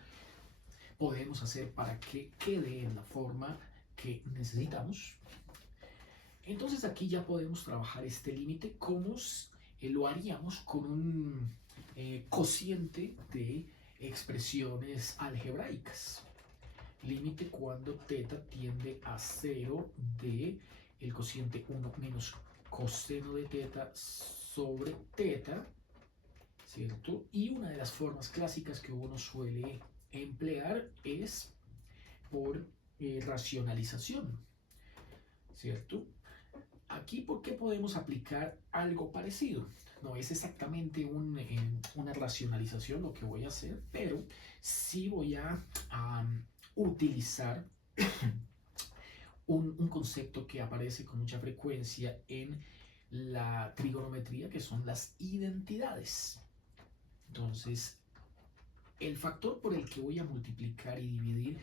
podemos hacer para que quede en la forma que necesitamos. Entonces aquí ya podemos trabajar este límite como lo haríamos con un cociente de expresiones algebraicas. Límite cuando teta tiende a 0 de el cociente 1 menos coseno de teta sobre teta, ¿cierto? Y una de las formas clásicas que uno suele emplear es por racionalización, ¿cierto? Aquí, ¿por qué podemos aplicar algo parecido? No es exactamente una racionalización lo que voy a hacer, pero sí voy a utilizar un concepto que aparece con mucha frecuencia en la trigonometría, que son las identidades. Entonces, el factor por el que voy a multiplicar y dividir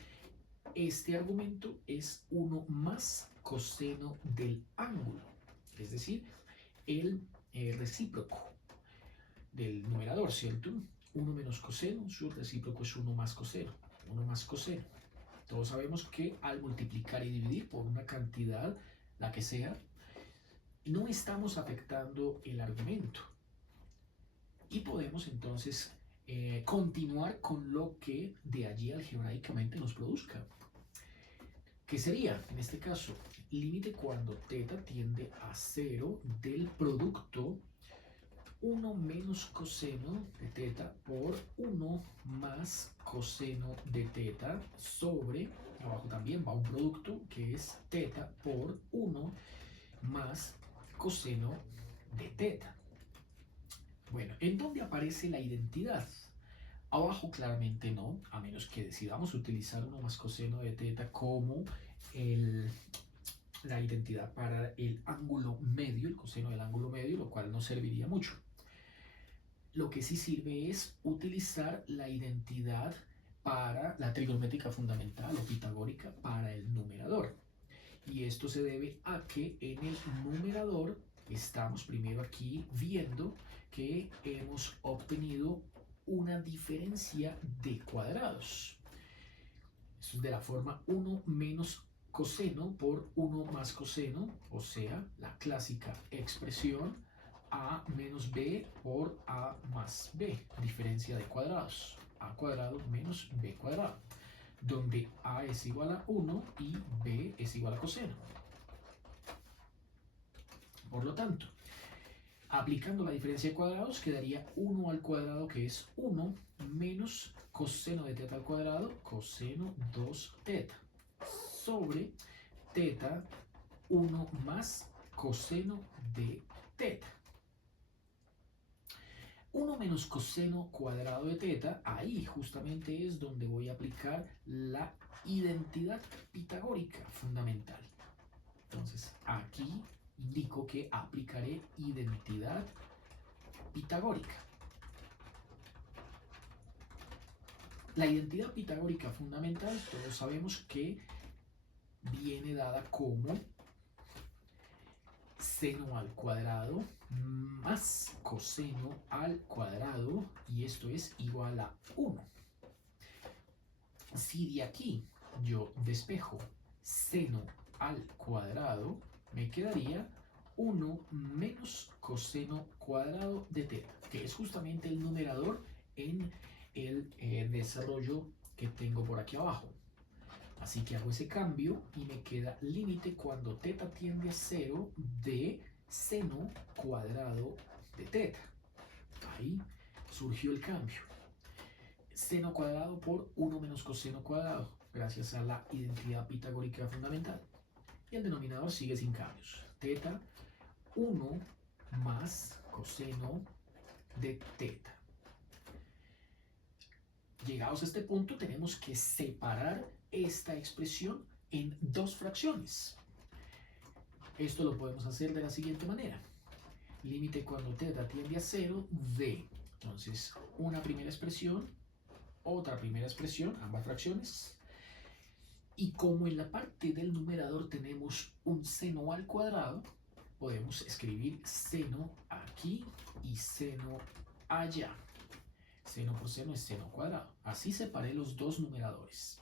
Este argumento es 1 más coseno del ángulo, es decir, el recíproco del numerador, ¿cierto? 1 menos coseno, su recíproco es 1 más coseno, 1 más coseno. Todos sabemos que al multiplicar y dividir por una cantidad, la que sea, no estamos afectando el argumento. Y podemos entonces continuar con lo que de allí algebraicamente nos produzca. ¿Qué sería? En este caso, límite cuando θ tiende a 0 del producto 1 menos coseno de θ por 1 más coseno de θ sobre, abajo también va un producto que es θ por 1 más coseno de θ. Bueno, ¿en dónde aparece la identidad? Abajo claramente no, a menos que decidamos utilizar 1 más coseno de θ como la identidad para el ángulo medio, el coseno del ángulo medio, lo cual no serviría mucho. Lo que sí sirve es utilizar la identidad para la trigonométrica fundamental o pitagórica para el numerador. Y esto se debe a que en el numerador estamos primero aquí viendo que hemos obtenido una diferencia de cuadrados. Eso es de la forma 1 menos coseno por 1 más coseno, o sea, la clásica expresión a menos b por a más b, diferencia de cuadrados, a cuadrado menos b cuadrado, donde a es igual a 1 y b es igual a coseno. Por lo tanto, aplicando la diferencia de cuadrados, quedaría 1 al cuadrado, que es 1, menos coseno de θ al cuadrado, coseno 2θ, sobre θ 1 más coseno de θ. 1 menos coseno cuadrado de θ, ahí justamente es donde voy a aplicar la identidad pitagórica fundamental. Entonces, aquí indico que aplicaré identidad pitagórica. La identidad pitagórica fundamental, todos sabemos que viene dada como seno al cuadrado más coseno al cuadrado, y esto es igual a 1. Si de aquí yo despejo seno al cuadrado, me quedaría 1 menos coseno cuadrado de θ, que es justamente el numerador en el desarrollo que tengo por aquí abajo. Así que hago ese cambio y me queda límite cuando θ tiende a 0 de seno cuadrado de θ. Ahí surgió el cambio. Seno cuadrado por 1 menos coseno cuadrado, gracias a la identidad pitagórica fundamental. Y el denominador sigue sin cambios. θ 1 más coseno de θ. Llegados a este punto, tenemos que separar esta expresión en dos fracciones. Esto lo podemos hacer de la siguiente manera. Límite cuando θ tiende a 0 de, entonces, una primera expresión, otra primera expresión, ambas fracciones. Y como en la parte del numerador tenemos un seno al cuadrado, podemos escribir seno aquí y seno allá. Seno por seno es seno cuadrado. Así separé los dos numeradores.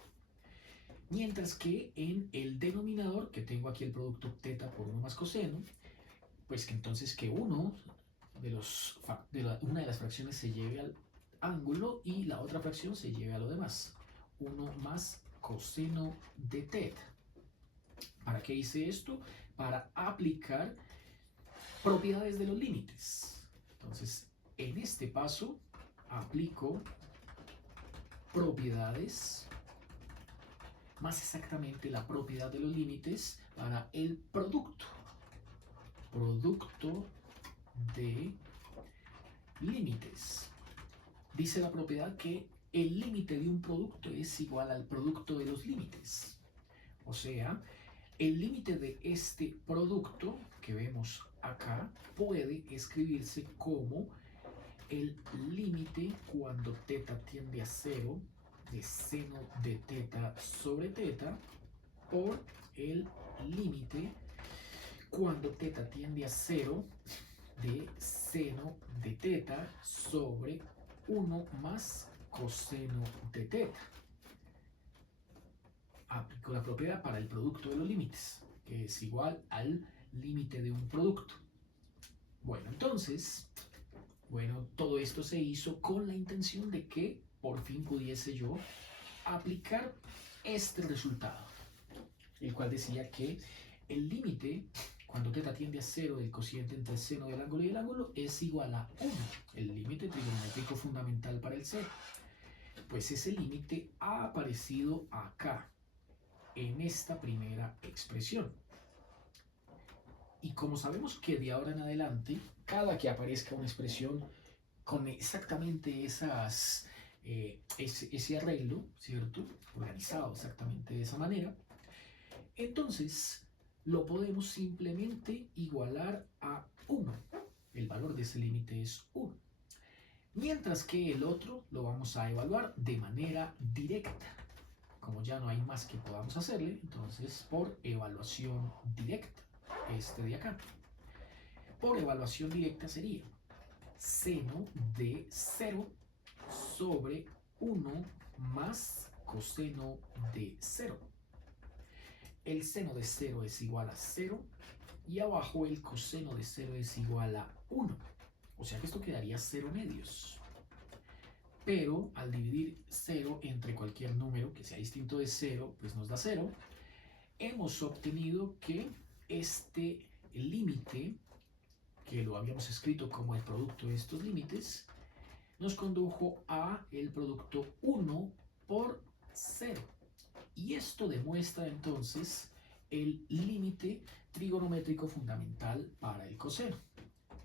Mientras que en el denominador, que tengo aquí el producto θ por 1 más coseno, pues que entonces que una de las fracciones se lleve al ángulo y la otra fracción se lleve a lo demás. 1 más coseno de θ. ¿Para qué hice esto? Para aplicar propiedades de los límites. Entonces, en este paso aplico propiedades, más exactamente la propiedad de los límites para el producto de límites. Dice la propiedad que el límite de un producto es igual al producto de los límites. O sea, el límite de este producto que vemos acá puede escribirse como el límite cuando θ tiende a 0 de seno de teta sobre teta por el límite cuando teta tiende a 0 de seno de teta sobre 1 más coseno de teta. Aplico la propiedad para el producto de los límites, que es igual al límite de un producto. Bueno, entonces, todo esto se hizo con la intención de que por fin pudiese yo aplicar este resultado, el cual decía que el límite cuando teta tiende a 0 del cociente entre el seno del ángulo y el ángulo es igual a 1, el límite trigonométrico fundamental para el seno. Pues ese límite ha aparecido acá, en esta primera expresión. Y como sabemos que de ahora en adelante, cada que aparezca una expresión con exactamente ese arreglo, ¿cierto? Organizado exactamente de esa manera, entonces lo podemos simplemente igualar a 1. El valor de ese límite es 1. Mientras que el otro lo vamos a evaluar de manera directa. Como ya no hay más que podamos hacerle, entonces por evaluación directa, este de acá. Por evaluación directa sería seno de 0 sobre 1 más coseno de 0. El seno de 0 es igual a 0 y abajo el coseno de 0 es igual a 1. O sea que esto quedaría 0 medios. Pero al dividir 0 entre cualquier número que sea distinto de 0, pues nos da 0. Hemos obtenido que este límite, que lo habíamos escrito como el producto de estos límites, nos condujo a el producto 1 por 0. Y esto demuestra entonces el límite trigonométrico fundamental para el coseno.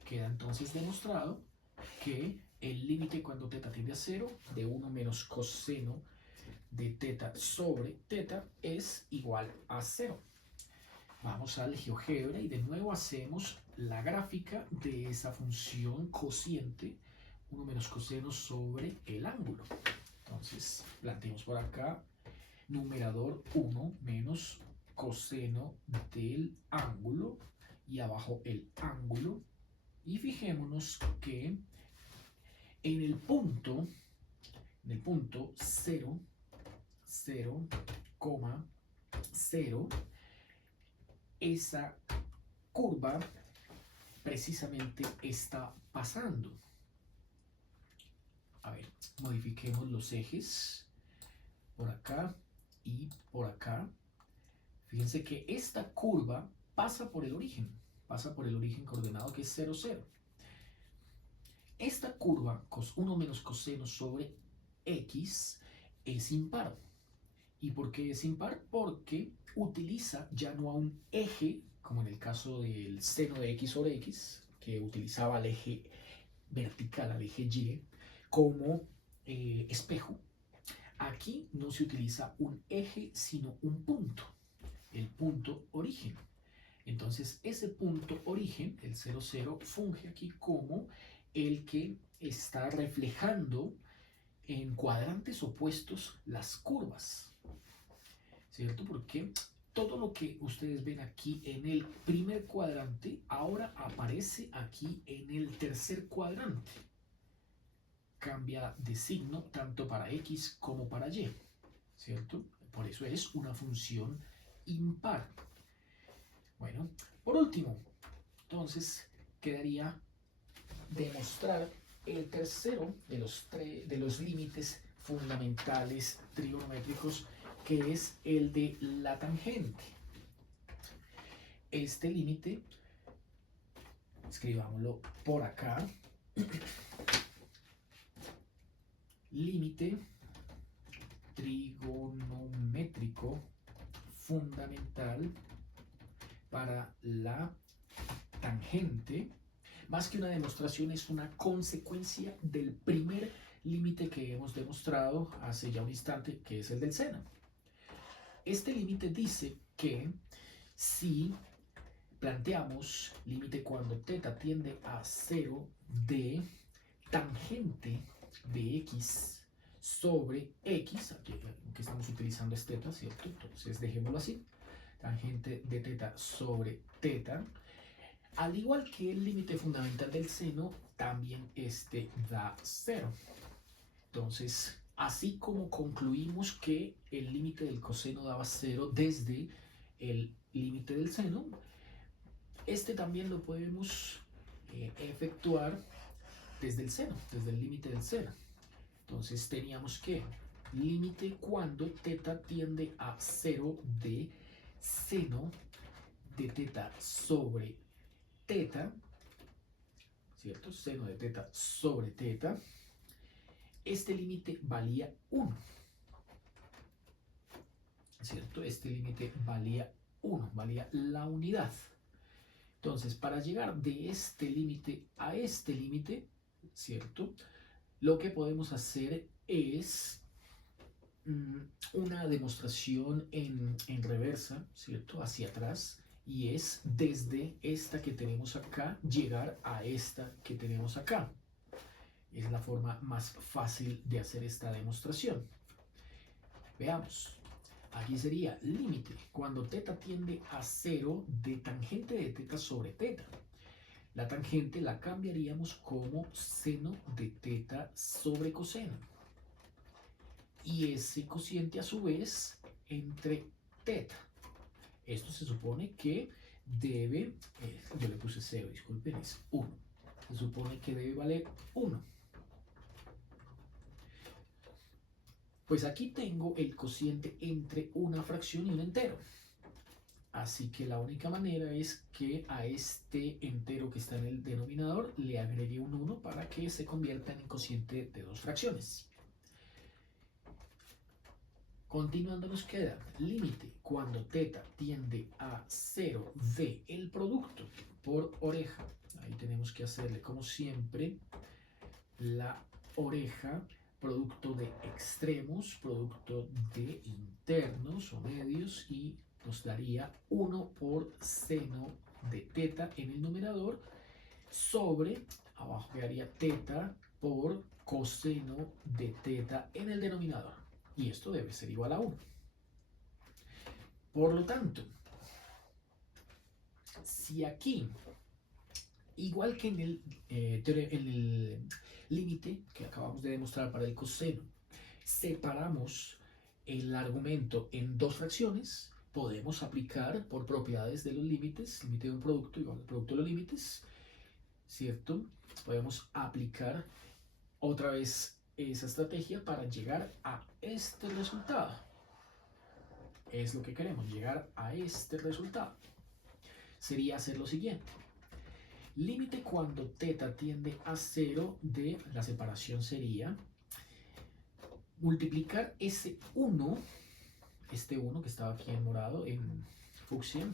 Queda entonces demostrado que el límite cuando teta tiende a 0 de 1 menos coseno de teta sobre teta es igual a 0. Vamos al GeoGebra y de nuevo hacemos la gráfica de esa función cociente 1 menos coseno sobre el ángulo. Entonces planteemos por acá numerador 1 menos coseno del ángulo y abajo el ángulo. Y fijémonos que en el punto 0, 0, 0, esa curva precisamente está pasando. A ver, modifiquemos los ejes por acá y por acá. Fíjense que esta curva pasa por el origen coordenado que es 0, 0. Esta curva, cos 1 menos coseno sobre x, es impar. ¿Y por qué es impar? Porque utiliza ya no a un eje, como en el caso del seno de x sobre x, que utilizaba el eje vertical, al eje y, como espejo. Aquí no se utiliza un eje, sino un punto, el punto origen. Entonces, ese punto origen, el 0, 0, funge aquí como el que está reflejando en cuadrantes opuestos las curvas, ¿cierto? Porque todo lo que ustedes ven aquí en el primer cuadrante ahora aparece aquí en el tercer cuadrante. Cambia de signo tanto para X como para Y, ¿cierto? Por eso es una función impar. Bueno, por último, entonces quedaría demostrar el tercero de los límites fundamentales trigonométricos, que es el de la tangente. Este límite, escribámoslo por acá, límite trigonométrico fundamental para la tangente, más que una demostración, es una consecuencia del primer límite que hemos demostrado hace ya un instante, que es el del seno. Este límite dice que si planteamos límite cuando teta tiende a 0 de tangente de x sobre x, aquí que estamos utilizando es teta, ¿cierto? Entonces dejémoslo así, tangente de teta sobre teta. Al igual que el límite fundamental del seno, también este da 0. Entonces, así como concluimos que el límite del coseno daba 0 desde el límite del seno, este también lo podemos efectuar desde el seno, desde el límite del seno. Entonces teníamos que límite cuando teta tiende a 0 de seno de teta sobre teta, ¿cierto? Seno de teta sobre teta. Este límite valía 1, ¿cierto? Este límite valía 1, valía la unidad. Entonces, para llegar de este límite a este límite, ¿cierto? Lo que podemos hacer es una demostración en reversa, ¿cierto? Hacia atrás, y es desde esta que tenemos acá llegar a esta que tenemos acá. Es la forma más fácil de hacer esta demostración. Veamos. Aquí sería límite cuando teta tiende a 0 de tangente de teta sobre teta. La tangente la cambiaríamos como seno de teta sobre coseno. Y ese cociente a su vez entre teta. Esto se supone que debe, yo le puse 0, disculpen, es 1. Se supone que debe valer 1. Pues aquí tengo el cociente entre una fracción y un entero. Así que la única manera es que a este entero que está en el denominador le agregue un 1 para que se convierta en el cociente de dos fracciones. Continuando nos queda límite cuando teta tiende a 0 de el producto por oreja. Ahí tenemos que hacerle como siempre la oreja, producto de extremos, producto de internos o medios, y nos daría 1 por seno de teta en el numerador sobre, abajo quedaría teta por coseno de teta en el denominador. Y esto debe ser igual a 1. Por lo tanto, si aquí, igual que en el límite que acabamos de demostrar para el coseno, separamos el argumento en dos fracciones, podemos aplicar por propiedades de los límites, límite de un producto igual al producto de los límites, ¿cierto? Podemos aplicar otra vez esa estrategia para llegar a este resultado. Es lo que queremos, llegar a este resultado. Sería hacer lo siguiente. Límite cuando teta tiende a 0 de la separación sería multiplicar ese 1, este 1 que estaba aquí en morado, en fucsia,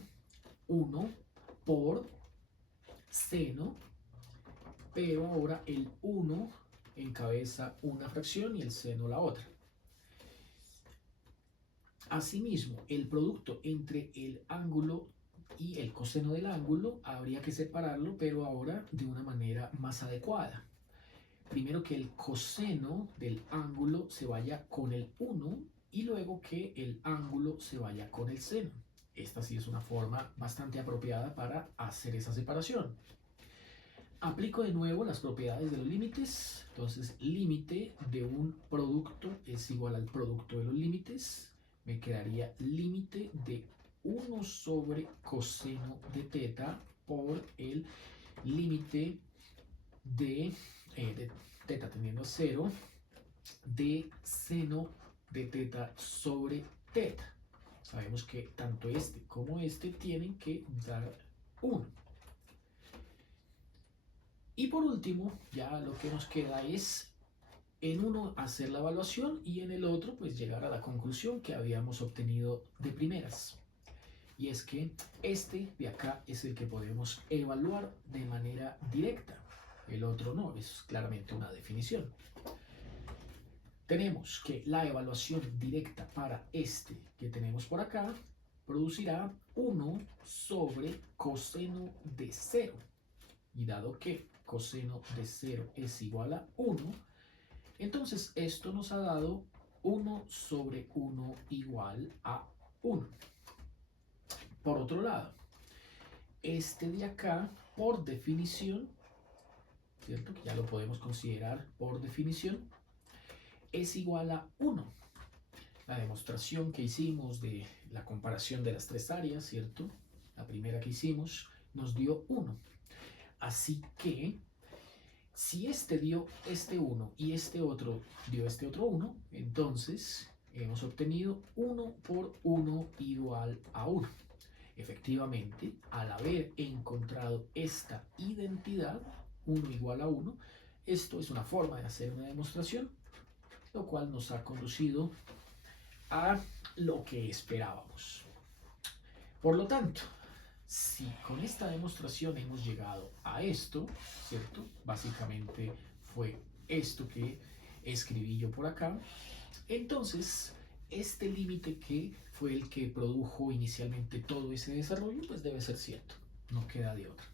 1 por seno, pero ahora el 1 encabeza una fracción y el seno la otra. Asimismo, el producto entre el ángulo y el coseno del ángulo habría que separarlo, pero ahora de una manera más adecuada. Primero que el coseno del ángulo se vaya con el 1 y luego que el ángulo se vaya con el seno. Esta sí es una forma bastante apropiada para hacer esa separación. Aplico de nuevo las propiedades de los límites. Entonces, límite de un producto es igual al producto de los límites. Me quedaría límite de 1 sobre coseno de teta por el límite de teta tendiendo a 0 de seno de teta sobre teta. Sabemos que tanto este como este tienen que dar 1. Y por último, ya lo que nos queda es en uno hacer la evaluación y en el otro pues llegar a la conclusión que habíamos obtenido de primeras. Y es que este de acá es el que podemos evaluar de manera directa. El otro no, es claramente una definición. Tenemos que la evaluación directa para este que tenemos por acá producirá 1 sobre coseno de 0. Y dado que coseno de 0 es igual a 1, Entonces esto nos ha dado 1 sobre 1 igual a 1. Por otro lado, este de acá, por definición, ¿cierto? Que ya lo podemos considerar por definición, es igual a 1. La demostración que hicimos de la comparación de las tres áreas, ¿cierto? La primera que hicimos nos dio 1. Así que, si este dio este 1 y este otro dio este otro 1, entonces hemos obtenido 1 por 1 igual a 1. Efectivamente, al haber encontrado esta identidad, 1 igual a 1, esto es una forma de hacer una demostración, lo cual nos ha conducido a lo que esperábamos. Por lo tanto, si con esta demostración hemos llegado a esto, ¿cierto? Básicamente fue esto que escribí yo por acá. Entonces, este límite que fue el que produjo inicialmente todo ese desarrollo, pues debe ser cierto, no queda de otra.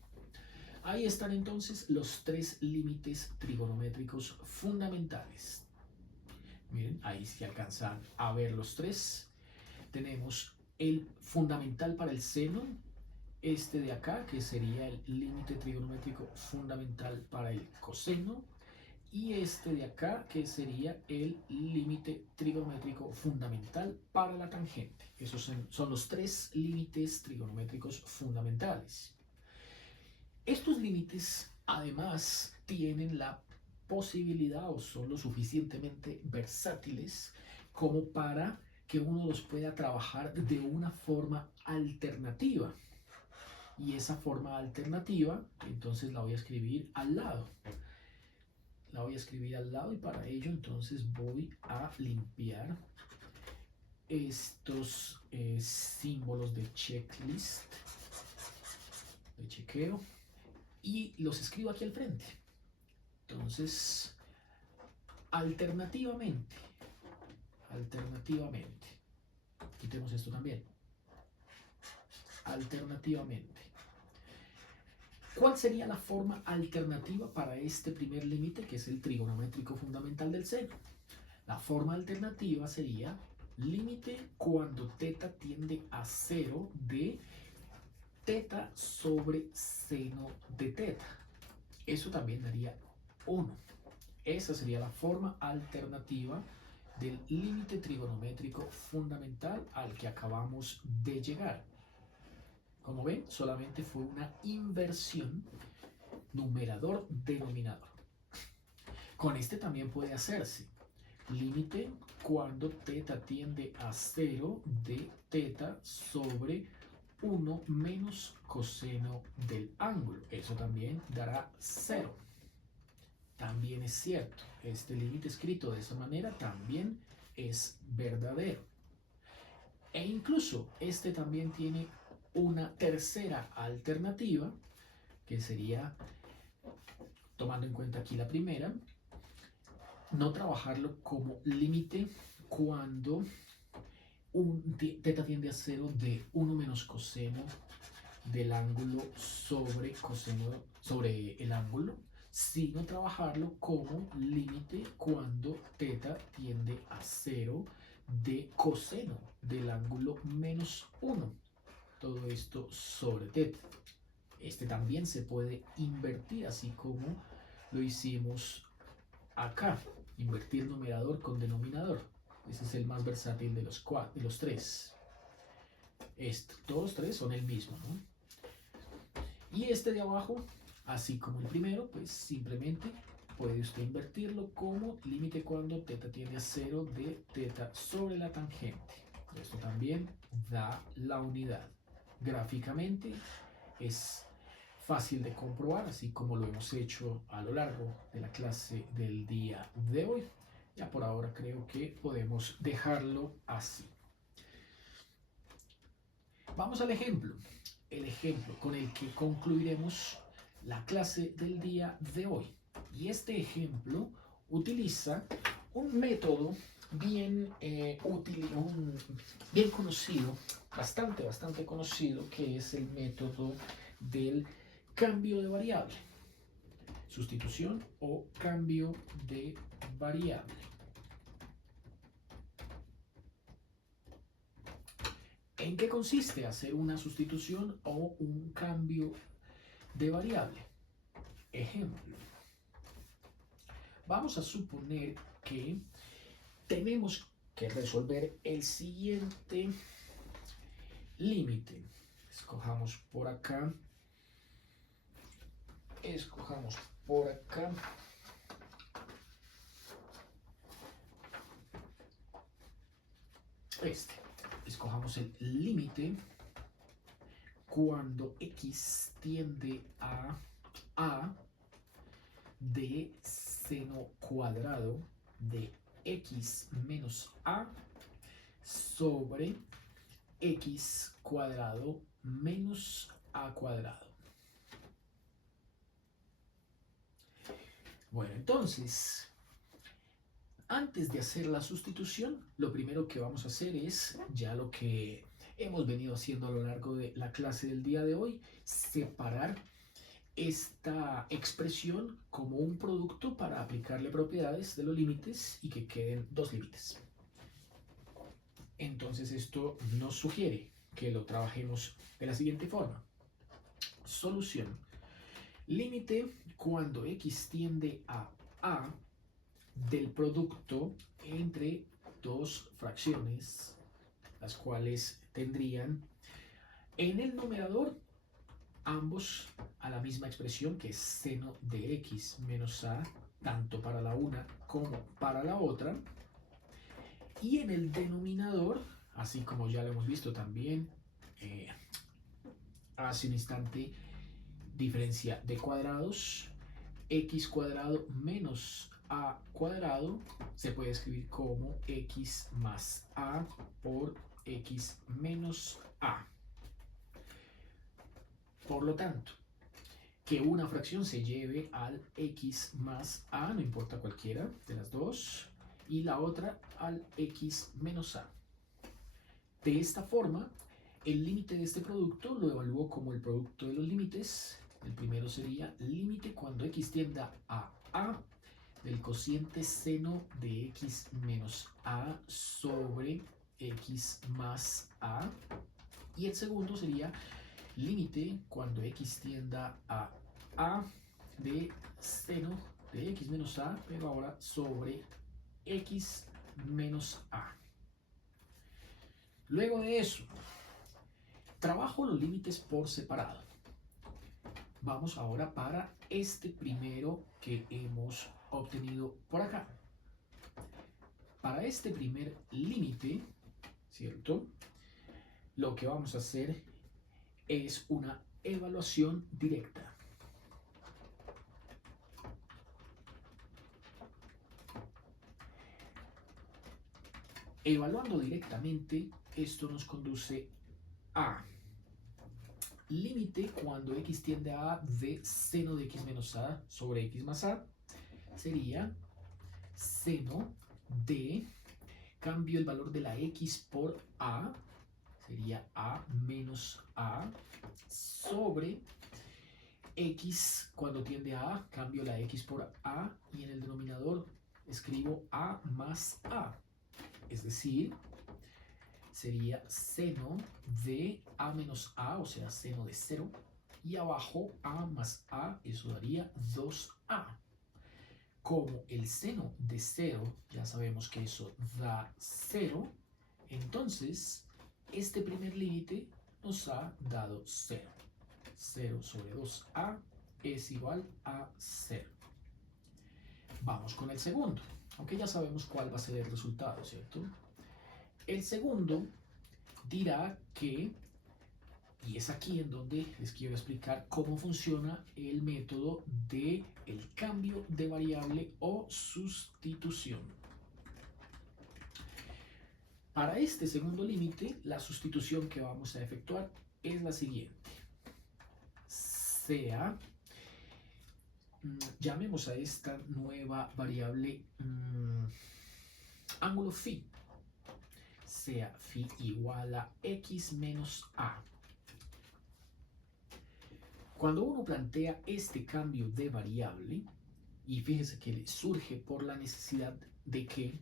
Ahí están entonces los tres límites trigonométricos fundamentales. Miren, ahí se alcanzan a ver los tres. Tenemos el fundamental para el seno, este de acá, que sería el límite trigonométrico fundamental para el coseno, y este de acá, que sería el límite trigonométrico fundamental para la tangente. Esos son los tres límites trigonométricos fundamentales. Estos límites, además, tienen la posibilidad o son lo suficientemente versátiles como para que uno los pueda trabajar de una forma alternativa. Y esa forma alternativa, entonces la voy a escribir al lado. La voy a escribir al lado y para ello entonces voy a limpiar estos símbolos de checklist, de chequeo, y los escribo aquí al frente. Entonces, alternativamente, quitemos esto también. Alternativamente, ¿cuál sería la forma alternativa para este primer límite, que es el trigonométrico fundamental del seno? La forma alternativa sería límite cuando teta tiende a 0 de teta sobre seno de teta. Eso también daría 1. Esa sería la forma alternativa del límite trigonométrico fundamental al que acabamos de llegar. Como ven, solamente fue una inversión numerador-denominador. Con este también puede hacerse límite cuando teta tiende a 0 de teta sobre 1 menos coseno del ángulo. Eso también dará 0. También es cierto, este límite escrito de esa manera también es verdadero. E incluso este también tiene una tercera alternativa, que sería, tomando en cuenta aquí la primera, no trabajarlo como límite cuando teta tiende a 0 de 1 menos coseno del ángulo sobre coseno sobre el ángulo, sino trabajarlo como límite cuando teta tiende a 0 de coseno del ángulo menos 1. Todo esto sobre teta. Este también se puede invertir, así como lo hicimos acá. Invertir numerador con denominador. Ese es el más versátil de los tres. Todos tres son el mismo, ¿no? Y este de abajo, así como el primero, pues simplemente puede usted invertirlo como límite cuando teta tiende a 0 de teta sobre la tangente. Esto también da la unidad. Gráficamente es fácil de comprobar, así como lo hemos hecho a lo largo de la clase del día de hoy. Ya por ahora creo que podemos dejarlo así. Vamos al ejemplo. El ejemplo con el que concluiremos la clase del día de hoy. Y este ejemplo utiliza un método bien útil, bien conocido, bastante conocido, que es el método del cambio de variable, sustitución o cambio de variable. ¿En qué consiste hacer una sustitución o un cambio de variable? Ejemplo. Vamos a suponer que tenemos que resolver el siguiente límite. Escojamos por acá. Escojamos por acá. Escojamos el límite cuando x tiende a de seno cuadrado de x menos a sobre x cuadrado menos a cuadrado. Bueno, entonces, antes de hacer la sustitución, lo primero que vamos a hacer es, ya lo que hemos venido haciendo a lo largo de la clase del día de hoy, separar esta expresión como un producto para aplicarle propiedades de los límites y que queden dos límites. Entonces esto nos sugiere que lo trabajemos de la siguiente forma. Solución. Límite cuando x tiende a del producto entre dos fracciones, las cuales tendrían en el numerador ambos a la misma expresión, que es seno de x menos a, tanto para la una como para la otra, y en el denominador, así como ya lo hemos visto también hace un instante, diferencia de cuadrados, x cuadrado menos a cuadrado se puede escribir como x más a por x menos a. Por lo tanto, que una fracción se lleve al x más a, no importa cualquiera de las dos, y la otra al x menos a. De esta forma, el límite de este producto lo evalúo como el producto de los límites. El primero sería límite cuando x tienda a del cociente seno de x menos a sobre x más a. Y el segundo sería límite cuando x tienda a de seno de x menos a, pero ahora sobre x menos a. Luego de eso, trabajo los límites por separado. Vamos ahora para este primero que hemos obtenido por acá. Para este primer límite, ¿cierto? Lo que vamos a hacer es una evaluación directa. Evaluando directamente, esto nos conduce a límite cuando x tiende a de seno de x menos a sobre x más a, sería seno de, cambio el valor de la x por a, sería a menos a, sobre x cuando tiende a, cambio la x por a, y en el denominador escribo a más a, es decir, sería seno de a menos a, o sea, seno de 0, y abajo a más a, eso daría 2a. Como el seno de 0, ya sabemos que eso da 0, entonces este primer límite nos ha dado 0. 0 sobre 2a es igual a 0. Vamos con el segundo, aunque ya sabemos cuál va a ser el resultado, ¿cierto? El segundo dirá que, y es aquí en donde les quiero explicar cómo funciona el método de el cambio de variable o sustitución. Para este segundo límite, la sustitución que vamos a efectuar es la siguiente. Sea, llamemos a esta nueva variable ángulo phi, sea phi igual a x menos a. Cuando uno plantea este cambio de variable Y fíjese que surge por la necesidad de que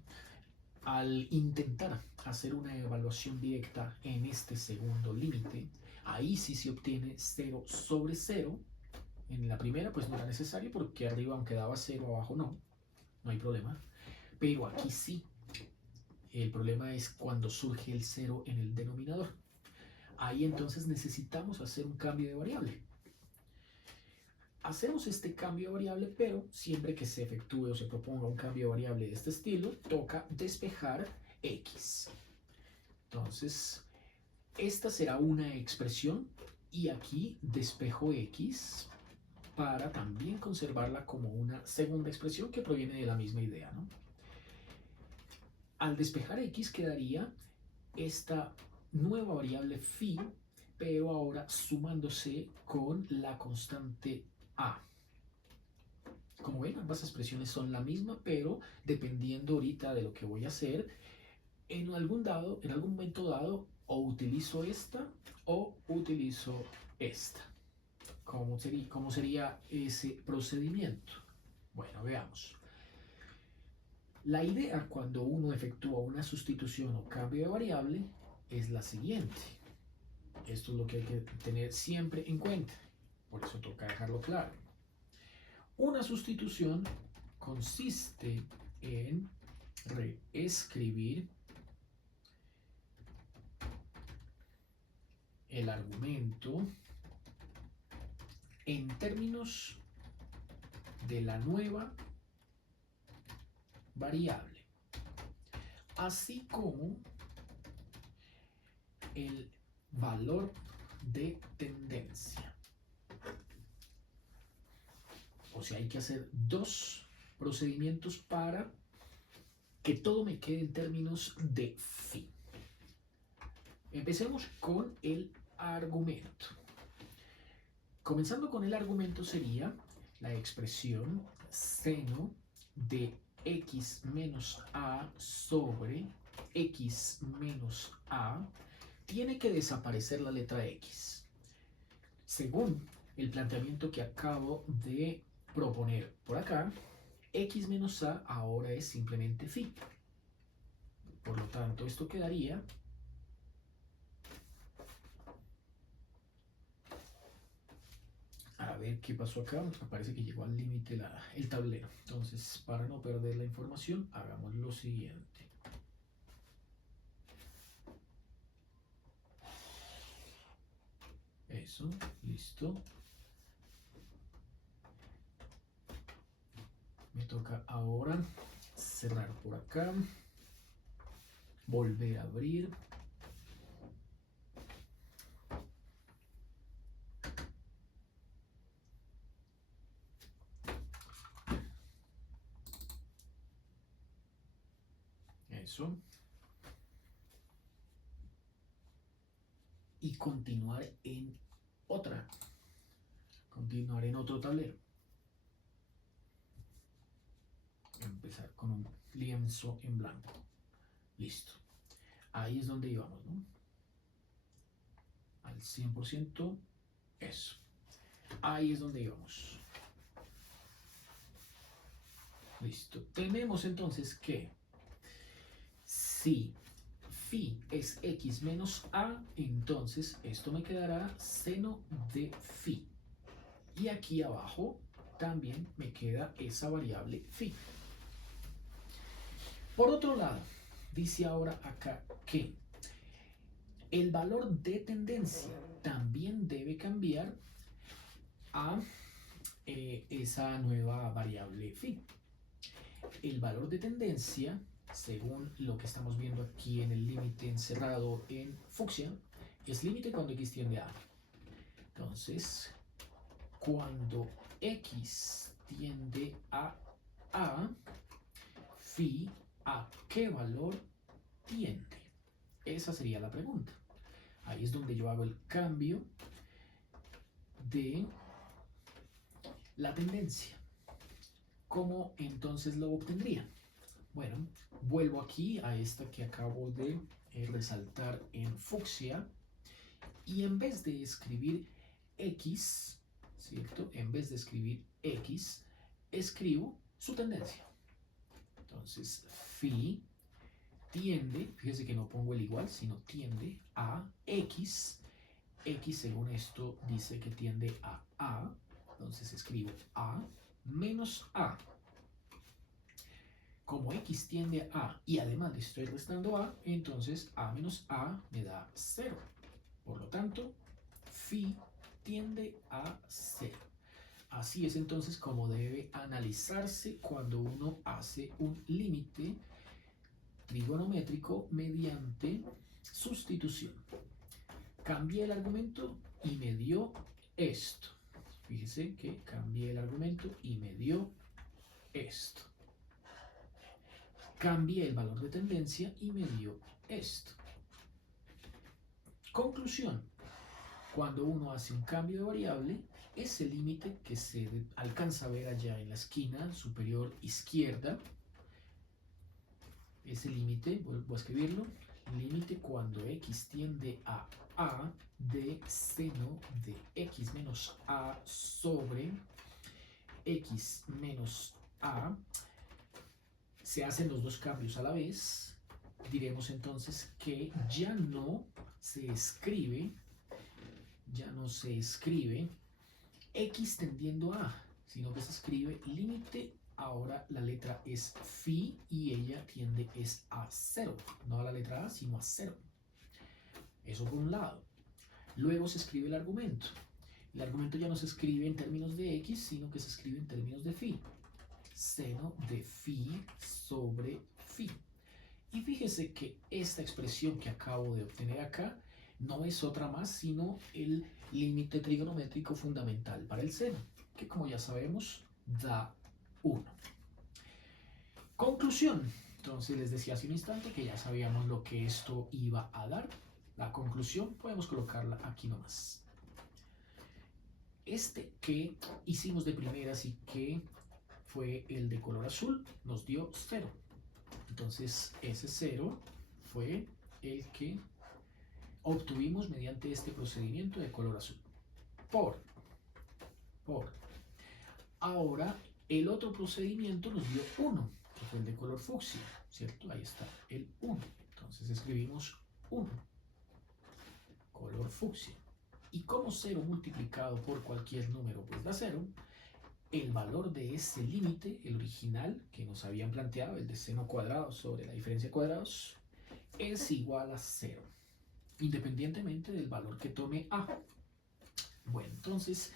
al intentar hacer una evaluación directa en este segundo límite, ahí sí se obtiene 0 sobre 0. En la primera pues no era necesario porque arriba aunque daba 0, abajo no hay problema. Pero aquí sí. El problema es cuando surge el 0 en el denominador. Ahí entonces necesitamos hacer un cambio de variable. Hacemos este cambio de variable, pero siempre que se efectúe o se proponga un cambio de variable de este estilo, toca despejar x. Entonces, esta será una expresión y aquí despejo x para también conservarla como una segunda expresión que proviene de la misma idea, ¿no? Al despejar x quedaría esta nueva variable phi, pero ahora sumándose con la constante a. Como ven, ambas expresiones son la misma, pero dependiendo ahorita de lo que voy a hacer, en algún momento dado, o utilizo esta o utilizo esta. ¿Cómo sería ese procedimiento? Bueno, veamos. La idea cuando uno efectúa una sustitución o cambio de variable es la siguiente. Esto es lo que hay que tener siempre en cuenta. Por eso toca dejarlo claro. Una sustitución consiste en reescribir el argumento en términos de la nueva variable, así como el valor de tendencia. O sea, hay que hacer dos procedimientos para que todo me quede en términos de phi. Empecemos con el argumento. Comenzando con el argumento sería la expresión seno de x menos a sobre x menos a. Tiene que desaparecer la letra x. Según el planteamiento que acabo de proponer por acá, x menos a ahora es simplemente phi. Por lo tanto, esto quedaría a ver qué pasó acá. Parece que llegó al límite el tablero. Entonces, para no perder la información, hagamos lo siguiente. Eso, listo. Me toca ahora cerrar por acá, volver a abrir. Eso. Y continuar en otro tablero. Empezar con un lienzo en blanco. Listo. Ahí es donde íbamos, ¿no? Al 100%. Eso. Ahí es donde íbamos. Listo. Tenemos entonces que si phi es x menos a, entonces esto me quedará seno de phi. Y aquí abajo también me queda esa variable phi. Por otro lado, dice ahora acá que el valor de tendencia también debe cambiar a esa nueva variable phi. El valor de tendencia, según lo que estamos viendo aquí en el límite encerrado en fucsia, es límite cuando x tiende a. Entonces, cuando x tiende a, phi, ¿a qué valor tiende? Esa sería la pregunta. Ahí es donde yo hago el cambio de la tendencia. ¿Cómo entonces lo obtendría? Bueno, vuelvo aquí a esta que acabo de resaltar en fucsia y en vez de escribir x, ¿cierto? En vez de escribir x, escribo su tendencia. Entonces, phi tiende, fíjese que no pongo el igual, sino tiende a X. X según esto dice que tiende a A. Entonces escribo A menos A. Como X tiende a A y además le estoy restando A, entonces A menos A me da 0. Por lo tanto, phi tiende a 0. Así es entonces como debe analizarse cuando uno hace un límite trigonométrico mediante sustitución. Cambié el argumento y me dio esto. Fíjese que cambié el argumento y me dio esto. Cambié el valor de tendencia y me dio esto. Conclusión. Cuando uno hace un cambio de variable, ese límite que se alcanza a ver allá en la esquina superior izquierda, ese límite, vuelvo a escribirlo, límite cuando x tiende a de seno de x menos a sobre x menos a, se hacen los dos cambios a la vez, diremos entonces que ya no se escribe x tendiendo a, sino que se escribe límite. Ahora la letra es phi y ella tiende es a 0, no a la letra A, sino a 0. Eso por un lado. Luego se escribe el argumento. El argumento ya no se escribe en términos de x, sino que se escribe en términos de phi. Seno de phi sobre phi. Y fíjese que esta expresión que acabo de obtener acá no es otra más sino el límite trigonométrico fundamental para el seno, que como ya sabemos da 1. Conclusión. Entonces les decía hace un instante que ya sabíamos lo que esto iba a dar. La conclusión podemos colocarla aquí nomás. Este que hicimos de primeras y que fue el de color azul nos dio 0. Entonces ese 0 fue el que obtuvimos mediante este procedimiento de color azul. Por. Ahora el otro procedimiento nos dio 1, que fue el de color fucsia, ¿cierto? Ahí está el 1. Entonces escribimos 1. Color fucsia. Y como 0 multiplicado por cualquier número pues da 0, el valor de ese límite, el original que nos habían planteado, el de seno cuadrado sobre la diferencia de cuadrados, es igual a 0, independientemente del valor que tome A. Bueno, entonces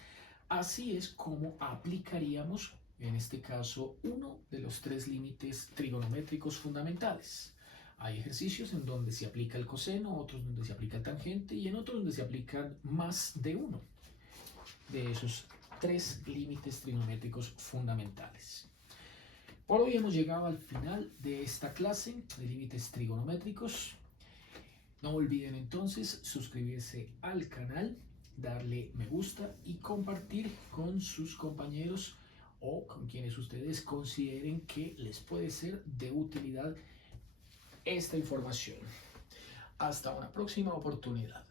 así es como aplicaríamos, en este caso, uno de los 3 límites trigonométricos fundamentales. Hay ejercicios en donde se aplica el coseno, otros donde se aplica el tangente y en otros donde se aplican más de uno de esos 3 límites trigonométricos fundamentales. Por hoy hemos llegado al final de esta clase de límites trigonométricos. No olviden entonces suscribirse al canal, darle me gusta y compartir con sus compañeros o con quienes ustedes consideren que les puede ser de utilidad esta información. Hasta una próxima oportunidad.